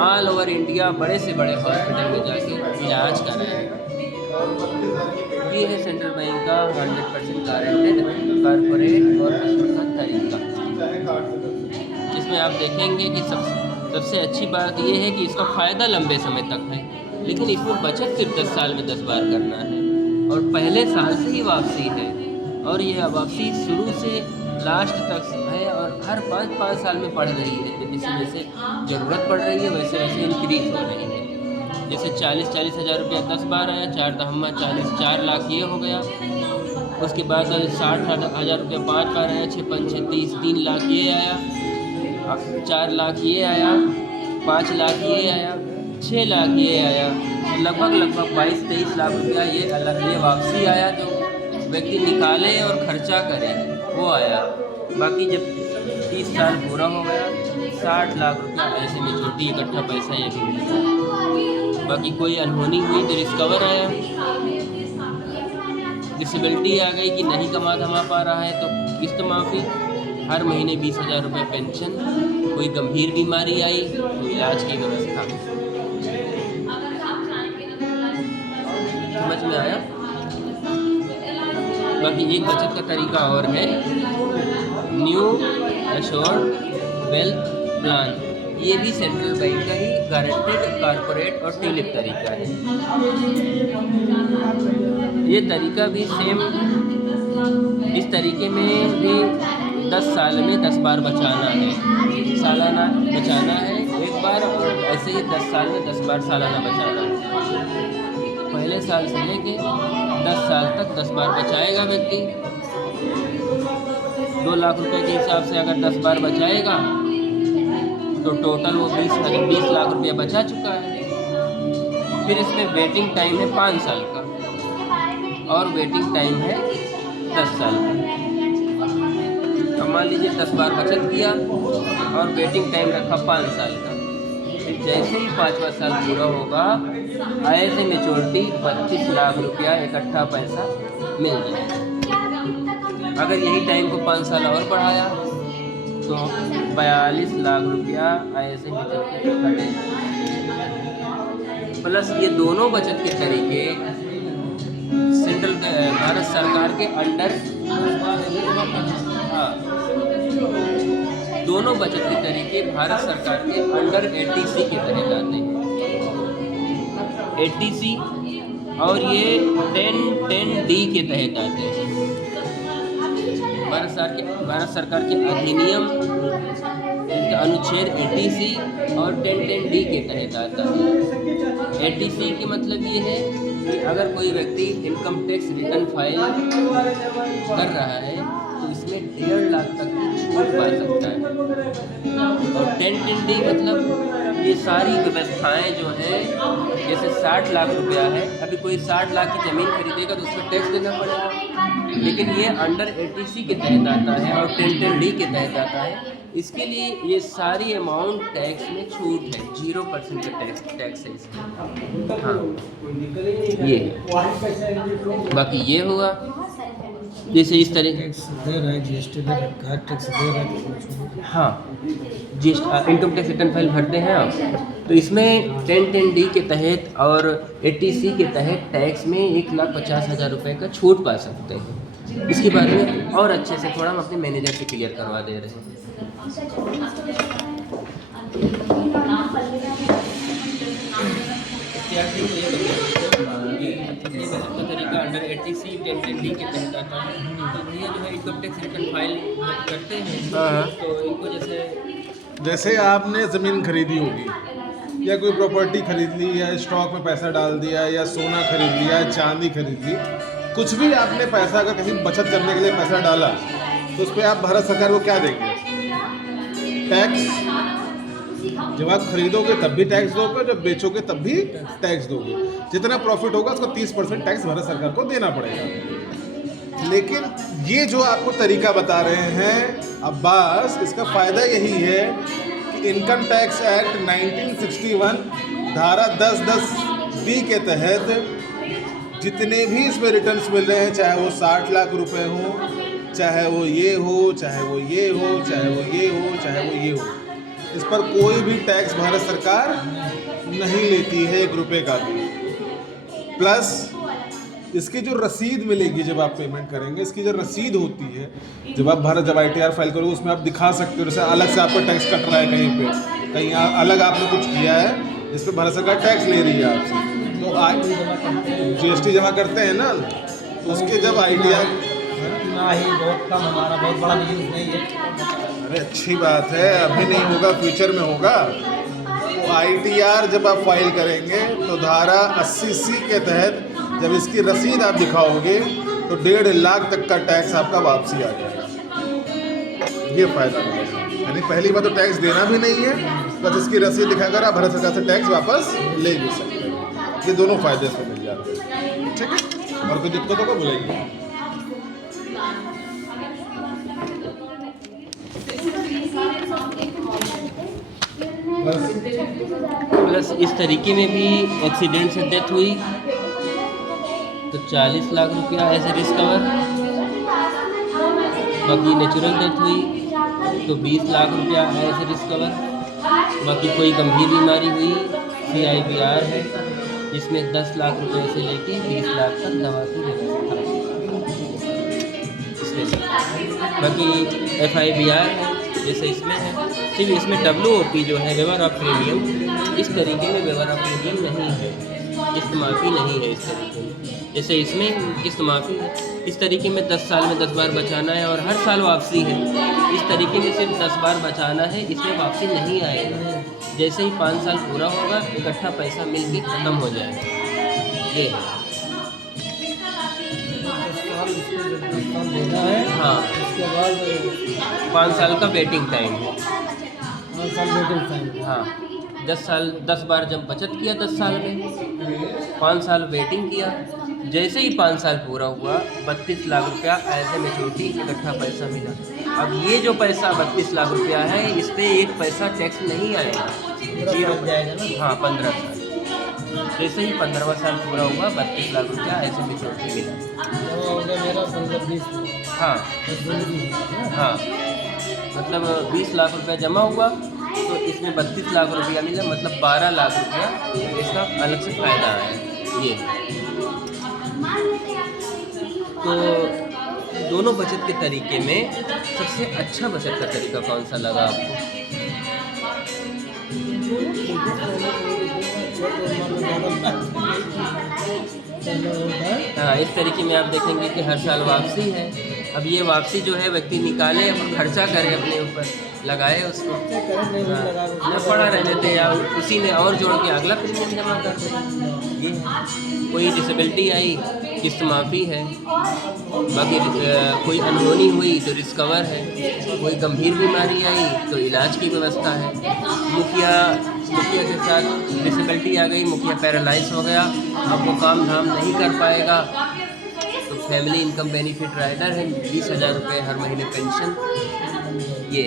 ऑल ओवर इंडिया बड़े से बड़े हॉस्पिटल में जाके इलाज कराएगा। ये है सेंट्रल बैंक का 100% गारंटेड कॉर्पोरेट और असुरक्षित तरीका, जिसमें आप देखेंगे कि सबसे अच्छी बात ये है कि इसका फ़ायदा लंबे समय तक है, लेकिन इसमें बचत सिर्फ 10 साल में 10 बार करना है और पहले साल से ही वापसी है, और ये वापसी शुरू से लास्ट तक है और हर 5-5 साल में बढ़ रही है। जैसे जैसे ज़रूरत पड़ रही है वैसे वैसे इंक्रीज हो रही है। जैसे 40 हज़ार रुपया 10 बार आया, 4 दहम्मा 40, 4 लाख ये हो गया। उसके बाद 60 हज़ार रुपया 5 बार आया, 6 5 6 30, 3 लाख ये आया, 4 लाख ये आया, 5 लाख ये आया, 6 लाख ये आया, लगभग 22-23 लाख रुपया ये अलग ये वापसी आया, जो व्यक्ति निकाले और खर्चा करे वो आया। बाकी जब 30 साल पूरा हो गया 60 लाख रुपया ऐसे मेच्योरिटी इकट्ठा पैसा ये भी मिल गया। बाकी कोई अनहोनी हुई तो रिस्कवर आया, डिसेबिलिटी आ गई कि नहीं कमा धमा पा रहा है तो किस्त माफ़ी, हर महीने 20,000 रुपये पेंशन, कोई गंभीर बीमारी आई तो इलाज की व्यवस्था। समझ में आया। बाकी एक बचत का तरीका और है, न्यू एश्योर्ड वेल्थ प्लान। ये भी सेंट्रल बैंक का ही गारंटेड कॉर्पोरेट और ट्यूलिप तरीका है। ये तरीका भी सेम, इस तरीके में भी 10 साल में 10 बार बचाना है, सालाना बचाना है एक बार, और ऐसे ही 10 साल में 10 बार सालाना बचाना है। पहले साल से लेके 10 साल तक 10 बार बचाएगा व्यक्ति। 2 लाख रुपए के हिसाब से अगर 10 बार बचाएगा तो टोटल वो 20 लाख रुपया बचा चुका है। फिर इसमें वेटिंग टाइम है 5 साल का और वेटिंग टाइम है 10 साल का। अब मान लीजिए 10 बार बचत किया और वेटिंग टाइम रखा 5 साल का। फिर जैसे ही 5वां साल पूरा होगा, आय से मेच्योरिटी 25 लाख रुपया इकट्ठा पैसा मिल जाएगा। अगर यही टाइम को 5 साल और बढ़ाया तो 42 लाख रुपया आय से मेच्योरिटी इकट्ठा मिलेगा। प्लस ये दोनों बचत के तरीके सेंट्रल भारत सरकार के अंडर, हाँ, दोनों बचत के तरीके भारत सरकार के अंडर ATC के तहत आते हैं। ATC और ये 1010D के तहत आते हैं। भारत सरकार के अधिनियम इनका अनुच्छेद 80C और 1010D के तहत आता है। 80C की मतलब ये है कि अगर कोई व्यक्ति इनकम टैक्स रिटर्न फाइल कर रहा है तो इसमें 1.5 लाख तक की छूट पा सकता है। और 1010D मतलब ये सारी व्यवस्थाएं जो हैं, जैसे 60 लाख रुपया है, अभी कोई 60 लाख की ज़मीन खरीदेगा तो उसको टैक्स देना पड़ेगा, लेकिन ये अंडर ATC के तहत आता है और 1010D के तहत आता है। इसके लिए ये सारी अमाउंट टैक्स में छूट है, 0% का टैक्स है इसमें। हाँ, ये बाकी ये हुआ। जैसे इस तरीके दे रहे हैं, GST दे रहे हैं, टैक्स दे रहे हैं। हाँ, इनकम टैक्स रिटर्न फाइल भरते हैं आप, तो इसमें 1010D के तहत और ATC के तहत टैक्स में 1,50,000 रुपये का छूट पा सकते हैं। इसके बारे में और अच्छे से थोड़ा हम अपने मैनेजर से क्लियर करवा दे रहे हैं। तरीका अंडर ATC 1010D के तहत आता है। तो भैया जो है इनकम टैक्स रिटर्न फाइल करते हैं, तो इनको जैसे आपने ज़मीन खरीदी होगी या कोई प्रॉपर्टी खरीद ली या स्टॉक में पैसा डाल दिया या सोना खरीद लिया, चांदी खरीद ली, कुछ भी आपने पैसा अगर कहीं बचत करने के लिए पैसा डाला तो उस पर आप भारत सरकार को क्या देंगे? टैक्स। जब आप खरीदोगे तब भी टैक्स दोगे, जब बेचोगे तब भी टैक्स दोगे। जितना प्रॉफिट होगा उसको 30% टैक्स भारत सरकार को देना पड़ेगा। लेकिन ये जो आपको तरीका बता रहे हैं अब्बास, इसका फ़ायदा यही है कि इनकम टैक्स एक्ट 1961 धारा 10(10)D के तहत जितने भी इसमें रिटर्न्स मिल रहे हैं, चाहे वो 60 लाख रुपए हो, चाहे वो ये हो, चाहे वो ये हो, चाहे वो ये हो, चाहे वो ये हो, इस पर कोई भी टैक्स भारत सरकार नहीं लेती है, 1 रुपये का भी। प्लस इसकी जो रसीद मिलेगी जब आप पेमेंट करेंगे, इसकी जो रसीद होती है, जब ITR फाइल करोगे उसमें आप दिखा सकते हो, जैसे अलग से आपको टैक्स कट रहा है कहीं पे, कहीं अलग आपने कुछ किया है जिस पर भारत सरकार टैक्स ले रही है आपसे, तो GST जमा करते हैं ना, तो उसके जब ITR ना ही बहुत कम, हमारा बहुत बड़ा बिजनेस नहीं है। अरे अच्छी बात है, अभी नहीं होगा फ्यूचर में होगा। तो ITR जब आप फाइल करेंगे तो धारा 80C के तहत जब इसकी रसीद आप दिखाओगे तो 1.5 लाख तक का टैक्स आपका वापसी आ जाएगा। ये फ़ायदा है, यानी पहली बात तो टैक्स देना भी नहीं है, बस इसकी रसीद दिखाकर आप भारत सरकार से टैक्स वापस ले भी सकते हैं। ये दोनों फ़ायदे इसमें मिल जाते हैं। ठीक है, और कोई दिक्कत होगा बोलेंगे। प्लस इस तरीके में भी एक्सीडेंट से डेथ हुई तो 40 लाख रुपया एज ए रिस्क कवर, बाकी नेचुरल डेथ हुई तो 20 लाख रुपया एज ए रिस्क कवर, बाकी कोई गंभीर बीमारी हुई CIBR है जिसमें 10 लाख रुपए से लेके 20 लाख तक दवा की व्यवस्था है। बाकी FIBR है जैसे इसमें है, सिर्फ इसमें WOP जो है वेवर ऑफ प्रीमियम, इस तरीके में वेवर ऑफ प्रीमियम नहीं है, किस्त माफ़ी नहीं है इस तरीके में। जैसे इसमें किस्त माफ़ी है, इस तरीके में 10 साल में 10 बार बचाना है और हर साल वापसी है। इस तरीके में सिर्फ 10 बार बचाना है, इसमें वापसी नहीं आएगा। जैसे ही 5 साल पूरा होगा इकट्ठा पैसा मिल के ख़त्म हो जाएगा। ये है। देना है, हाँ, उसके बाद 5 साल का वेटिंग टाइम है। 5 साल वेटिंग टाइम। हाँ, 10 बार जब बचत किया 10 साल में, 5 साल वेटिंग किया, जैसे ही 5 साल पूरा हुआ 32 लाख रुपया ऐसे मेच्योरिटी इकट्ठा पैसा मिला। अब ये जो पैसा 32 लाख रुपया है, इस पर एक पैसा टैक्स नहीं आएगा, 0 जाएगा ना। हाँ, 15 साल। जैसे ही 15वां साल पूरा हुआ 32 लाख रुपया ऐसे मेच्योरिटी मिला। जमा हो गया मेरा 15-20। हाँ हाँ, मतलब 20 लाख रुपया जमा हुआ तो इसमें 32 लाख रुपया मिला, मतलब 12 लाख रुपया इसका अलग से फ़ायदा आया। ये तो दोनों बचत के तरीके में सबसे अच्छा बचत का तरीका कौन सा लगा आपको? हाँ, इस तरीके में आप देखेंगे कि हर साल वापसी है। अब ये वापसी जो है व्यक्ति निकाले, अब खर्चा करे, अपने ऊपर लगाए उसको, न पड़ा रहने दे या उसी में और जोड़ के अगला प्रीमियम जमा कर दे। ये कोई डिसेबिलिटी आई किस्त माफ़ी है, बाकी कोई अनहोनी हुई तो रिस्कवर है, कोई गंभीर बीमारी आई तो इलाज की व्यवस्था है। मुखिया के साथ डिसेबिलिटी आ गई, मुखिया पैरालाइज हो गया, अब वो काम धाम नहीं कर पाएगा तो फैमिली इनकम बेनिफिट राइडर है, 20,000 रुपये हर महीने पेंशन। ये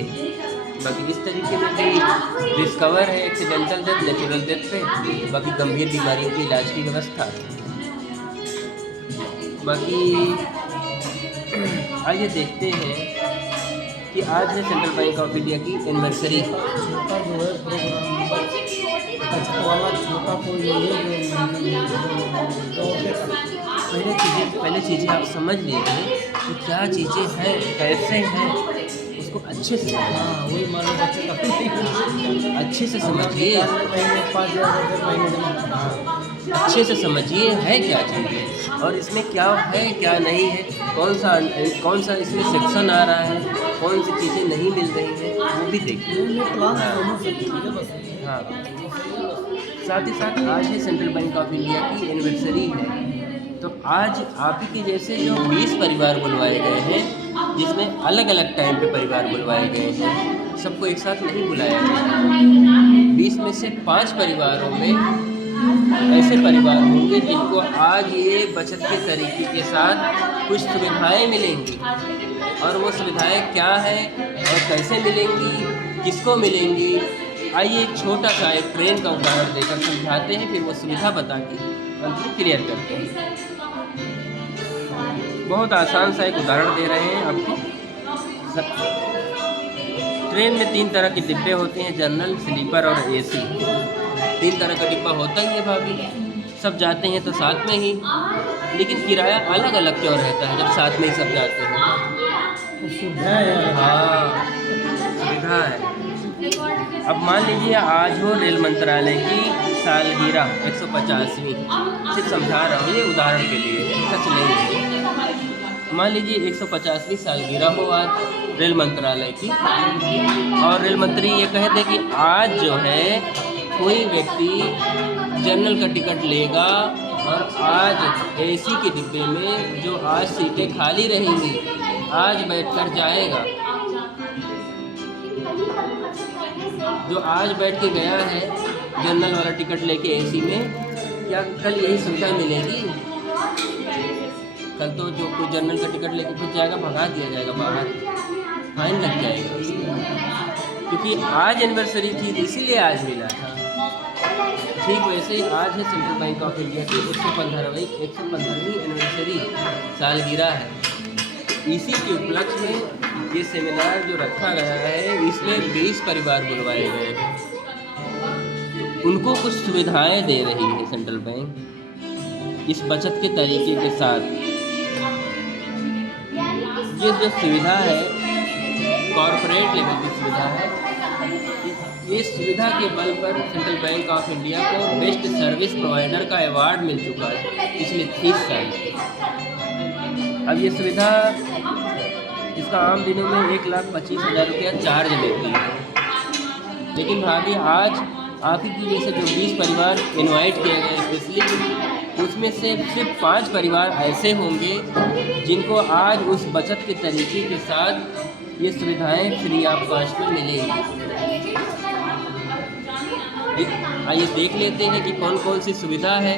बाकी इस तरीके में भी डिस्कवर है, एक्सीडेंटल डेथ, नेचुरल डेथ पे, बाकी गंभीर बीमारियों के इलाज की व्यवस्था है। बाकी आइए देखते हैं कि आज है सेंट्रल बैंक ऑफ इंडिया की एनिवर्सरी। छोटा जो है प्रोग्राम बचत वाला छोटा कोई नहीं है। पहले चीज़ें आप समझ लीजिए कि क्या चीज़ें हैं, कैसे हैं, उसको अच्छे से हाँ, वही मानो बच्चे का अच्छे से समझिए, महीने 5,000 रुपये महीने जमा करना। अच्छे से समझिए है क्या चीज़ और इसमें क्या है क्या नहीं है, कौन सा इसमें सेक्शन आ रहा है, कौन सी चीज़ें नहीं मिल रही हैं, वो भी देखिए। हाँ, साथ ही साथ आज है सेंट्रल बैंक ऑफ इंडिया की एनिवर्सरी है, तो आज आप ही के जैसे जो 20 परिवार बुलवाए गए हैं, जिसमें अलग अलग टाइम पे परिवार बुलवाए गए हैं, सबको एक साथ नहीं बुलाया गया। 20 में से 5 परिवारों में ऐसे परिवार होंगे जिनको आज ये बचत के तरीके के साथ कुछ सुविधाएं मिलेंगी, और वो सुविधाएं क्या हैं और कैसे मिलेंगी, किसको मिलेंगी, आइए एक छोटा सा एक ट्रेन का उदाहरण देकर समझाते हैं, फिर वो सुविधा बता के हम क्लियर करते हैं। बहुत आसान सा एक उदाहरण दे रहे हैं आपको। ट्रेन में 3 तरह के डिब्बे होते हैं, जनरल, स्लीपर और AC। 3 तरह का डिब्बा होता ही है भाभी, सब जाते हैं तो साथ में ही, लेकिन किराया अलग अलग क्यों रहता है जब साथ में ही सब जाते हैं? सुविधा है। हाँ, सुविधा है। अब मान लीजिए आज हो रेल मंत्रालय की सालगिरह 150वीं, सिर्फ समझा रहा हूँ ये उदाहरण के लिए, सच नहीं है। मान लीजिए 150वीं सालगिरह हो आज रेल मंत्रालय की, और रेल मंत्री ये कह दे कि आज जो है कोई व्यक्ति जनरल का टिकट लेगा और आज AC के डिब्बे में जो आज सीटें खाली रहेंगी आज बैठकर जाएगा। जो आज बैठ के गया है जनरल वाला टिकट लेके AC में, क्या कल यही सुविधा मिलेगी? कल तो जो कोई जनरल का टिकट लेके फिर जाएगा, भगा दिया जाएगा बाहर, फाइन लग जाएगा उसका, क्योंकि आज एनिवर्सरी थी इसीलिए आज मिला था। ठीक वैसे ही आज है सेंट्रल बैंक ऑफ इंडिया की 115वीं एनिवर्सरी सालगिरह है। इसी के उपलक्ष्य में ये सेमिनार जो रखा गया है, इसमें 20 परिवार बुलवाए गए हैं। उनको कुछ सुविधाएं दे रही है सेंट्रल बैंक इस बचत के तरीके के साथ। ये जो सुविधा है कॉरपोरेट लेवल की सुविधा है, इस सुविधा के बल पर सेंट्रल बैंक ऑफ इंडिया को बेस्ट सर्विस प्रोवाइडर का अवार्ड मिल चुका है पिछले 30 साल से। अब ये सुविधा इसका आम दिनों में 1,25,000 रुपया चार्ज लेती है, लेकिन भाभी आज आप ही की जैसे जो 20 परिवार इनवाइट किए गए स्पेशली, उसमें से सिर्फ 5 परिवार ऐसे होंगे जिनको आज उस बचत के तरीके के साथ ये सुविधाएं फ्री ऑफ कॉस्ट में मिलेंगी। आइए देख लेते हैं कि कौन कौन सी सुविधा है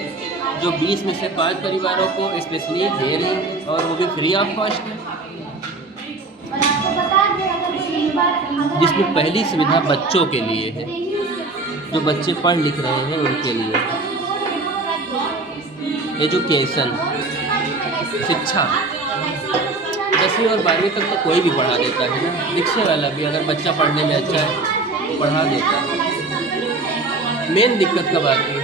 जो 20 में से 5 परिवारों को स्पेशली दे रही है और वो भी फ्री ऑफ कॉस्ट में। जिसमें पहली सुविधा बच्चों के लिए है, जो बच्चे पढ़ लिख रहे हैं उनके लिए। एजुकेशन, शिक्षा, 10वीं और 12वीं तक तो कोई भी पढ़ा देता है ना, रिक्शे वाला भी अगर बच्चा पढ़ने में अच्छा है तो पढ़ा देता है। मेन दिक्कत कब आती है?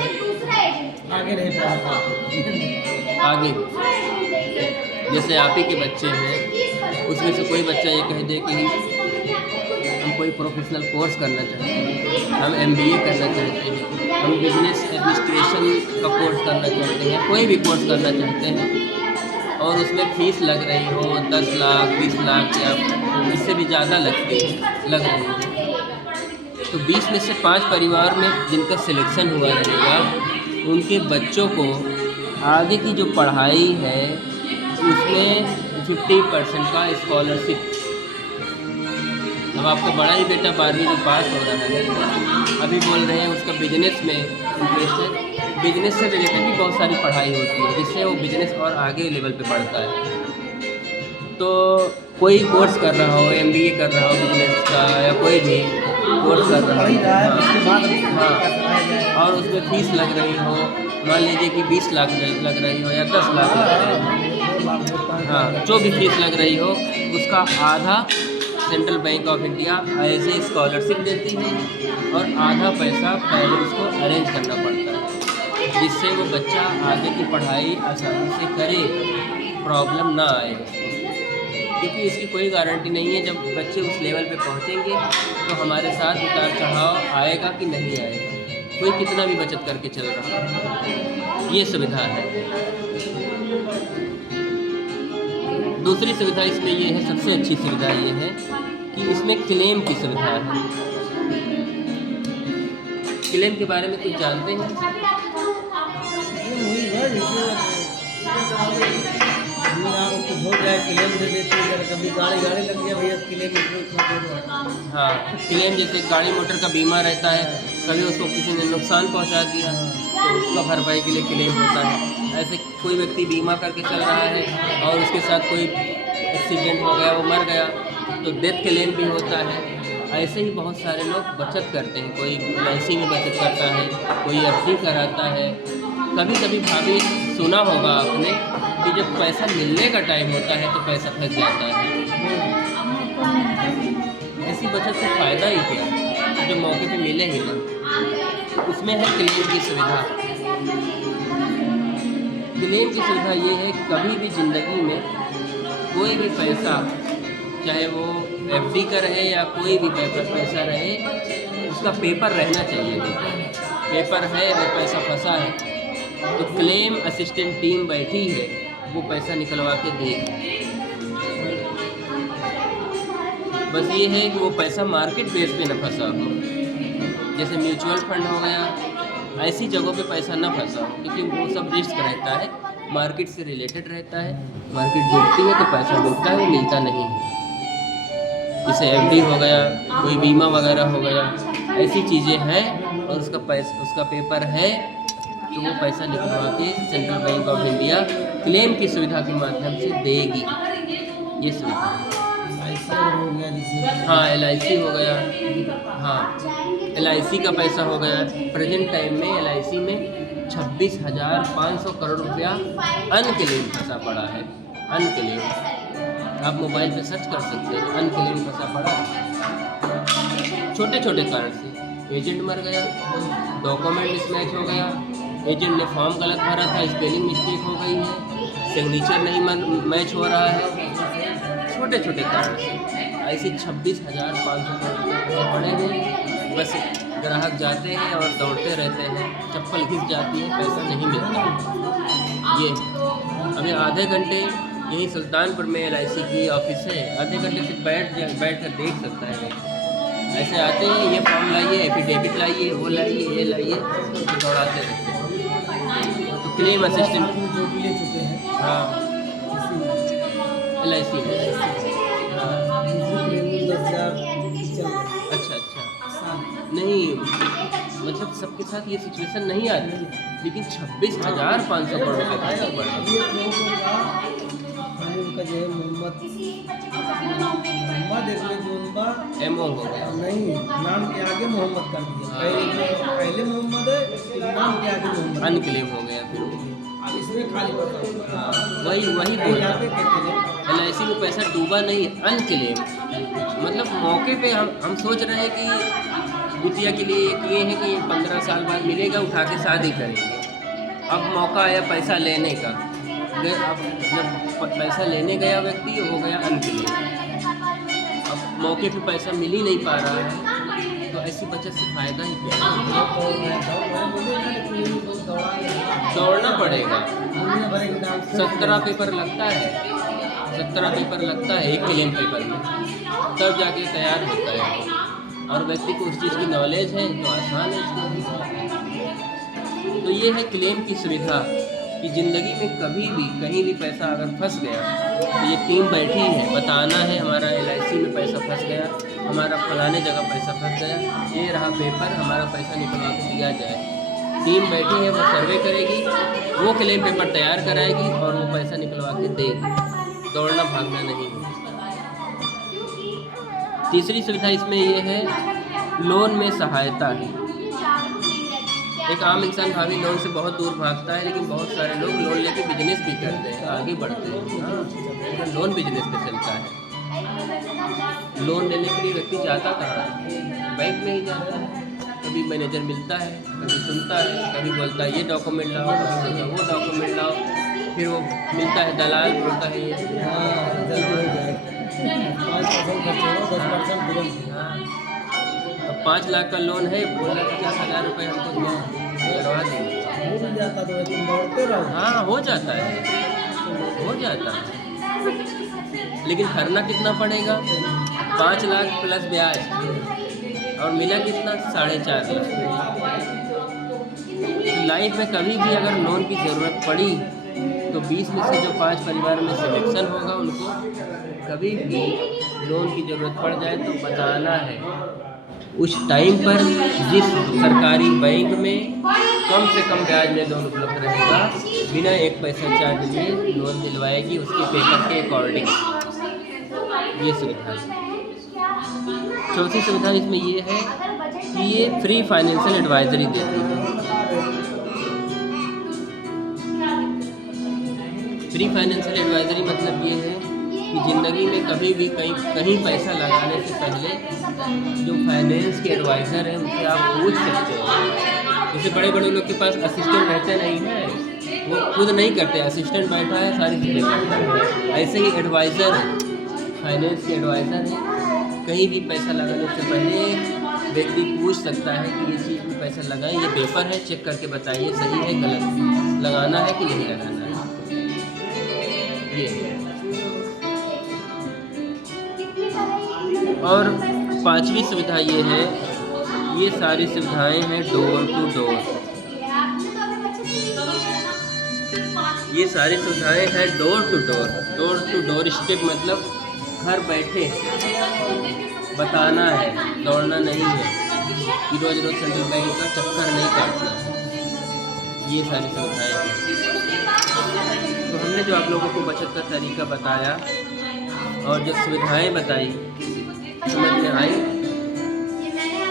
आगे नहीं पढ़ा पाते। आगे जैसे आप ही के बच्चे हैं, उसमें से कोई बच्चा ये कह दे कि हम कोई प्रोफेशनल कोर्स करना चाहते हैं, हम MBA करना चाहते हैं, हम बिजनेस एडमिनिस्ट्रेशन का कोर्स करना चाहते हैं, कोई भी कोर्स करना चाहते हैं और उसमें फ़ीस लग रही हो 10 लाख 20 लाख या इससे भी ज़्यादा लग रही है, तो 20 में से 5 परिवार में जिनका सिलेक्शन हुआ रहेगा, उनके बच्चों को आगे की जो पढ़ाई है उसमें 50% का स्कॉलरशिप। अब आपका बड़ा ही बेटा 12वीं में पास हो रहा है, अभी बोल रहे हैं उसका बिजनेस में इंटरेस्ट है, बिजनेस से रिलेटेड भी बहुत सारी पढ़ाई होती है जिससे वो बिजनेस और आगे लेवल पे बढ़ता है। तो कोई कोर्स कर रहा हो, MBA कर रहा हो बिजनेस का या कोई भी कोर्स कर रहा हो, हाँ, और उसमें फ़ीस लग रही हो, मान लीजिए कि 20 लाख लग रही हो या 10 लाख लग रही हो, हाँ, जो भी फीस लग रही हो उसका आधा Central Bank of India as a scholarship देती है और आधा पैसा पहले उसको अरेंज करना पड़ता है, जिससे वो बच्चा आगे की पढ़ाई आसानी से करे, प्रॉब्लम ना आए उसको। क्योंकि इसकी कोई गारंटी नहीं है जब बच्चे उस लेवल पे पहुँचेंगे तो हमारे साथ उतार चढ़ाव आएगा कि नहीं आएगा, कोई कितना भी बचत करके चल रहा है। ये सुविधा है। दूसरी सुविधा इसमें ये है, सबसे अच्छी सुविधा ये है कि इसमें क्लेम की सुविधा है। क्लेम के बारे में कुछ जानते हैं? कुछ हो जाए क्लेम दे देते हैं, कभी गाड़ी लग गया भैया क्लेम इतना। हाँ, क्लेम जैसे गाड़ी मोटर का बीमा रहता है, कभी उसको किसी ने नुकसान पहुंचा दिया तो उसका भरपाई के लिए क्लेम होता है। ऐसे कोई व्यक्ति बीमा करके चल रहा है और उसके साथ कोई एक्सीडेंट हो गया, वो मर गया, तो डेथ क्लेम भी होता है। ऐसे ही बहुत सारे लोग बचत करते हैं, कोई LIC में बचत करता है, कोई FD कराता है। कभी कभी भाभी सुना होगा आपने कि जब पैसा मिलने का टाइम होता है तो पैसा फंस जाता है। ऐसी बचत से फ़ायदा ही क्या जो मौके पे मिले ही ना। उसमें है क्लेम की सुविधा। क्लेम की सुविधा ये है कभी भी ज़िंदगी में कोई भी पैसा, चाहे वो FD का रहे या कोई भी पैसा रहे, उसका पेपर रहना चाहिए। पेपर है और पैसा फंसा है तो क्लेम असिस्टेंट टीम बैठी है, वो पैसा निकलवा के देगी। बस ये है कि वो पैसा मार्केट बेस पे न फंसा हो, जैसे म्यूचुअल फंड हो गया, ऐसी जगहों पे पैसा न फंसा हो, क्योंकि वो सब रिस्क रहता है, मार्केट से रिलेटेड रहता है। मार्केट डूबती है तो पैसा डूबता है, वो मिलता नहीं है। जैसे FD हो गया, कोई बीमा वगैरह हो गया, ऐसी चीज़ें हैं और उसका पेपर है तो वो पैसा निकलवा के central Bank of India claim की सुविधा के माध्यम से देगी। ये सुविधा हो गया जैसे, हाँ, LIC हो गया, हाँ, LIC का पैसा हो गया। प्रेजेंट टाइम में LIC में 26,500 करोड़ रुपया अनक्लेम फंसा पड़ा है। अनक्लेम आप मोबाइल पे सर्च कर सकते हैं, अनक्लेम फंसा पड़ा है। छोटे छोटे कारण से एजेंट मर गया, डॉक्यूमेंट मिसमैच हो गया, एजेंट ने फॉर्म गलत भरा था, स्पेलिंग मिस्टेक हो गई है, सिग्नेचर नहीं मैच हो रहा है, छोटे छोटे कारण से ऐसे 26,500 रुपये पड़े हैं। बस ग्राहक जाते हैं और दौड़ते रहते हैं, चप्पल घिस जाती है, पैसा नहीं मिलता। ये अभी आधे घंटे यही सुल्तानपुर में LIC की ऑफिस है, आधे घंटे से बैठ कर देख सकता है। ऐसे आते हैं, ये फॉर्म लाइए, एफिडेविट लाइए, वो लाइए, ये लाइए, तो दौड़ाते रहते हैं। तो क्लेम असिस्टेंट जो भी ले चुके हैं हाँ LIC में हाँ। इसी 10,000 चल रहा है। अच्छा नहीं, मतलब सबके साथ ये सिचुएशन नहीं आती, लेकिन 26,500 करोड़ रुपये का पड़ा। अभी एक लोगों का खाने उनका जो है मोहम्मद एक जो उनका MO हो गया। नहीं, नाम के आगे मोहम्मद कर दिया। पहले मोहम्मद है, फिर नाम के आगे मोहम्मद अनक्लेम हो गया फिर वो। अब इसमें खाली पड़ता हाँ वही बोल रहा हूँ। LIC में पैसा डूबा नहीं, अनक्लेम। मतलब मौके पे हम सोच रहे हैं कि बिटिया के लिए एक ये है कि 15 साल बाद मिलेगा, उठा के शादी करेंगे। अब मौका आया पैसा लेने का, अब जब पैसा लेने गया व्यक्ति हो गया अनक्लेम। अब मौके पे पैसा मिल ही नहीं पा रहा है, तो ऐसी बचत से फ़ायदा ही क्या है? दौड़ना पड़ेगा। 17 पेपर लगता है, 17 पेपर लगता है एक क्लेम पेपर में, तब जाके तैयार होता है। और व्यक्ति को उस चीज़ की नॉलेज है तो आसान है इसको। तो ये है क्लेम की सुविधा कि ज़िंदगी में कभी भी कहीं भी पैसा अगर फंस गया तो ये टीम बैठी है, बताना है हमारा LIC में पैसा फंस गया, हमारा फलाने जगह पैसा फंस गया, ये रहा पेपर, हमारा पैसा निकलवा के दिया जाए। टीम बैठी है, वो सर्वे करेगी, वो क्लेम पेपर तैयार कराएगी और वो पैसा निकलवा के देगी। दौड़ना भागना नहीं है। तीसरी सुविधा इसमें ये है, लोन में सहायता है। एक आम इंसान भावी लोन से बहुत दूर भागता है, लेकिन बहुत सारे लोग लोन लेके बिजनेस भी करते हैं, आगे बढ़ते हैं। लोन बिजनेस पे चलता है। लोन लेने के लिए व्यक्ति जाता कहाँ है? बैंक में ही जाता है। कभी मैनेजर मिलता है, कभी सुनता है, कभी बोलता है ये डॉक्यूमेंट लाओ, कभी बोलता है वो डॉक्यूमेंट लाओ, फिर वो मिलता है दलाल, बोलता है ये 5% खर्चे हो, 10% तुरंत। अब 5 लाख का लोन है, बोला 50,000 रुपये हमको करवा देंगे। हो भी जाता तो तुम दौड़ते रहो। हाँ हो जाता है, हो जाता है, लेकिन भरना कितना पड़ेगा? 5 लाख प्लस ब्याज, और मिला कितना? 4.5 लाख। लाइफ में कभी भी अगर लोन की ज़रूरत पड़ी तो 20 में से जो 5 परिवार में सिलेक्शन होगा, उनको कभी भी लोन की ज़रूरत पड़ जाए तो बताना है। उस टाइम पर जिस सरकारी बैंक में कम से कम ब्याज में लोन उपलब्ध रहेगा, बिना 1 पैसा चार्ज लिए लोन दिलवाएगी, उसके पेपर के अकॉर्डिंग। ये सुविधा है। चौथी सुविधा इसमें ये है कि ये फ्री फाइनेंशियल एडवाइजरी देती है। फ्री फाइनेंशियल एडवाइजरी मतलब ये है कि ज़िंदगी में कभी भी कहीं पैसा लगाने से पहले जो फाइनेंस के एडवाइज़र हैं उनसे आप पूछ सकते हैं। जैसे बड़े बड़े लोग के पास असिस्टेंट रहते नहीं हैं, वो खुद नहीं करते, असिस्टेंट बैठा है सारी चीज़ें करता है। ऐसे ही एडवाइज़र फाइनेंस के एडवाइज़र हैं, कहीं भी पैसा लगाने से पहले व्यक्ति पूछ सकता है कि ये चीज़ में पैसा लगाएं, ये पेपर है, चेक करके बताइए सही है गलत, लगाना है कि नहीं लगाना है। ये और 5वीं सुविधा ये है, ये सारी सुविधाएं हैं डोर टू डोर। ये सारी सुविधाएं हैं door to door. Door to door step मतलब घर बैठे बताना है, दौड़ना नहीं है, कि रोज़ रोज़ सेंट्रल बैंक का चक्कर नहीं काटना है। ये सारी सुविधाएं हैं। तो हमने जो आप लोगों को बचत का तरीका बताया और जो सुविधाएं बताई समझ में आई।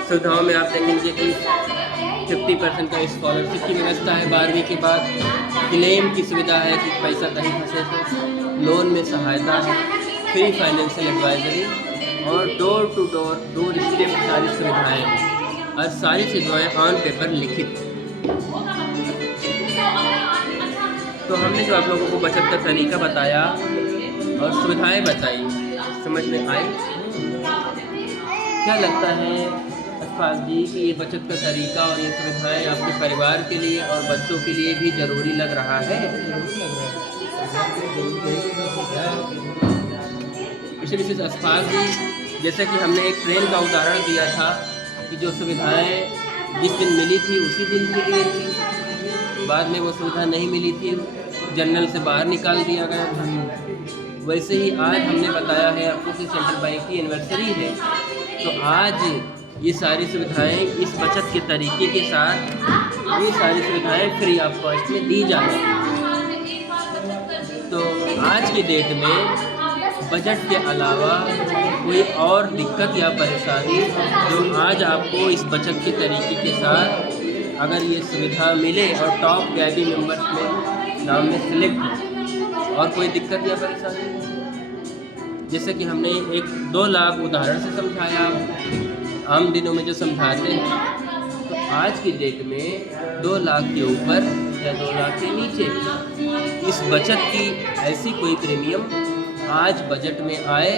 सुविधाओं में आप देखेंगे कि 50% का स्कॉलरशिप की व्यवस्था है 12वीं के बाद, क्लेम की सुविधा है कि पैसा कहीं फंसे तो लोन में सहायता है, फ्री फाइनेंशियल एडवाइजरी और डोर टू डोर स्टेप सारी सुविधाएं हैं। और सारी सुविधाएँ ऑन पेपर लिखित। तो हमने जो आप लोगों को बचत का तरीका बताया और सुविधाएं बताई, समझ में आई? क्या लगता है अशफाक जी कि ये बचत का तरीका और ये सुविधाएं आपके परिवार के लिए और बच्चों के लिए भी ज़रूरी लग रहा है? विशेष अशफाक जी, जैसे कि हमने एक ट्रेन का उदाहरण दिया था कि जो सुविधाएं जिस दिन मिली थी उसी दिन के लिए थी, बाद में वो सुविधा नहीं मिली थी, जनरल से बाहर निकाल दिया गया था। वैसे ही आज हमने बताया है आपको कि सेंट्रल बैंक की एनिवर्सरी है, तो आज ये सारी सुविधाएं इस बचत के तरीके के साथ ये सारी सुविधाएं फ्री ऑफ कॉस्ट में दी जा रही हैं। तो आज की डेट में बजट के अलावा कोई और दिक्कत या परेशानी जो आज आपको इस बचत के तरीके के साथ अगर ये सुविधा मिले और टॉप वीआईपी मेंबर्स में नाम में सिलेक्ट हो, और कोई दिक्कत या परेशानी, जैसे कि हमने एक 2 लाख उदाहरण से समझाया, आम दिनों में जो समझाते हैं, तो आज की डेट में 2 लाख के ऊपर या 2 लाख के नीचे इस बचत की ऐसी कोई प्रीमियम आज बजट में आए,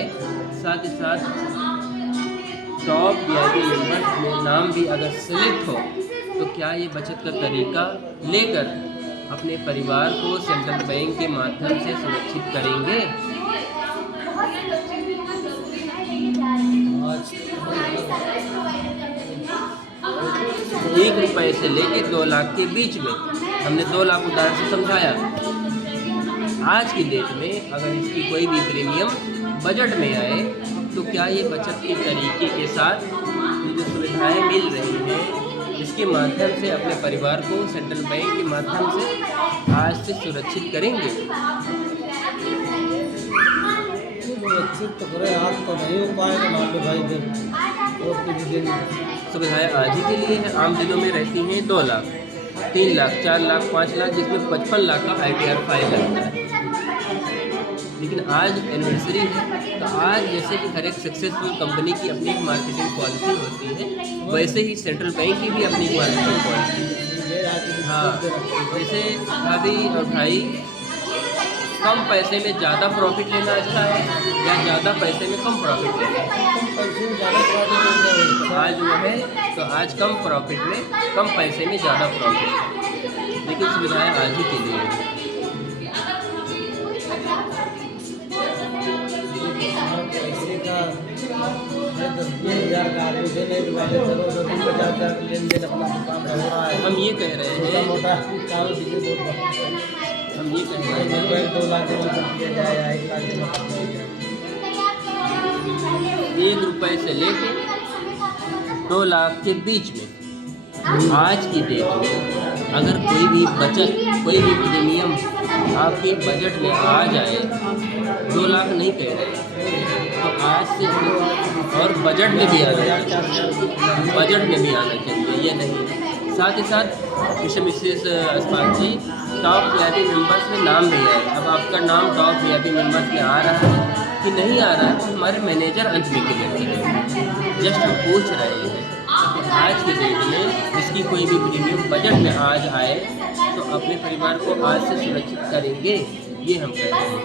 साथ ही साथ टॉप वीआईपी मेंबर्स में नाम भी अगर सिलेक्ट हो, तो क्या ये बचत का तरीका लेकर अपने परिवार को सेंट्रल बैंक के माध्यम से सुरक्षित करेंगे? ₹1 से लेकर 2 लाख के बीच में हमने 2 लाख उदाहरण से समझाया। आज की डेट में अगर इसकी कोई भी प्रीमियम बजट में आए, तो क्या ये बचत के तरीके के साथ ये जो सुविधाएं मिल रही हैं, इसके माध्यम से अपने परिवार को सेंट्रल बैंक के माध्यम से आज से सुरक्षित करेंगे? सुरक्षित तो करें, आज तो नहीं हो पाएगा, मान लो भाई दिन और कुछ दिन सुविधाएं आज ही के लिए हैं, आम दिनों में रहती हैं 2 लाख, 3 लाख, 4 लाख, 5 लाख, जिसमें 55 लाख का ITR फाइल लगता है। लेकिन आज एनिवर्सरी है, तो आज जैसे कि हर एक सक्सेसफुल कंपनी की अपनी एक मार्केटिंग पॉलिसी होती है, वैसे ही सेंट्रल बैंक की भी अपनी एक मार्केटिंग पॉलिसी है। हाँ, जैसे भाभी और भाई, कम पैसे में ज़्यादा प्रॉफिट लेना अच्छा है या ज़्यादा पैसे में कम प्रॉफिट लेना? कम पैसे में ज़्यादा प्रॉफिट। आज जो है तो आज कम प्रॉफिट में कम पैसे में ज़्यादा प्रॉफिट, लेकिन सुविधाएं आज ही के लिए हैं। पैसे का 10-20 हज़ार का आदमी देने के बाद चलो 50 हज़ार का लेन देन अपना दुकान का हो रहा है। हम ये कह रहे छोटा हैं, मोटा काम बिजनेस होता है। हम ये कह रहे हैं बैंक 2 लाख जमा कर दिया जाए या 1 लाख जमा कर दिया जाए, ₹1 से लेके 2 लाख के बीच में आज की डेट में अगर कोई भी बचत, कोई भी प्रीमियम आपके बजट में आ जाए, 2 लाख नहीं कह रहे, तो आज से और बजट में भी आना चाहिए, बजट में भी आना चाहिए, ये नहीं। साथ ही साथ मिसेस अशफाक जी, टॉप वीआईपी मेंबर्स में नाम भी है। अब आपका नाम टॉप वीआईपी मेंबर्स में आ रहा है कि नहीं आ रहा है, हमारे मैनेजर अंत में क्लियर करेंगे। जस्ट हम पूछ रहे हैं कि आज की डेट में इसकी कोई भी प्रीमियम बजट में आज आए, तो अपने परिवार को आज से सुरक्षित करेंगे, ये हम कह रहे हैं।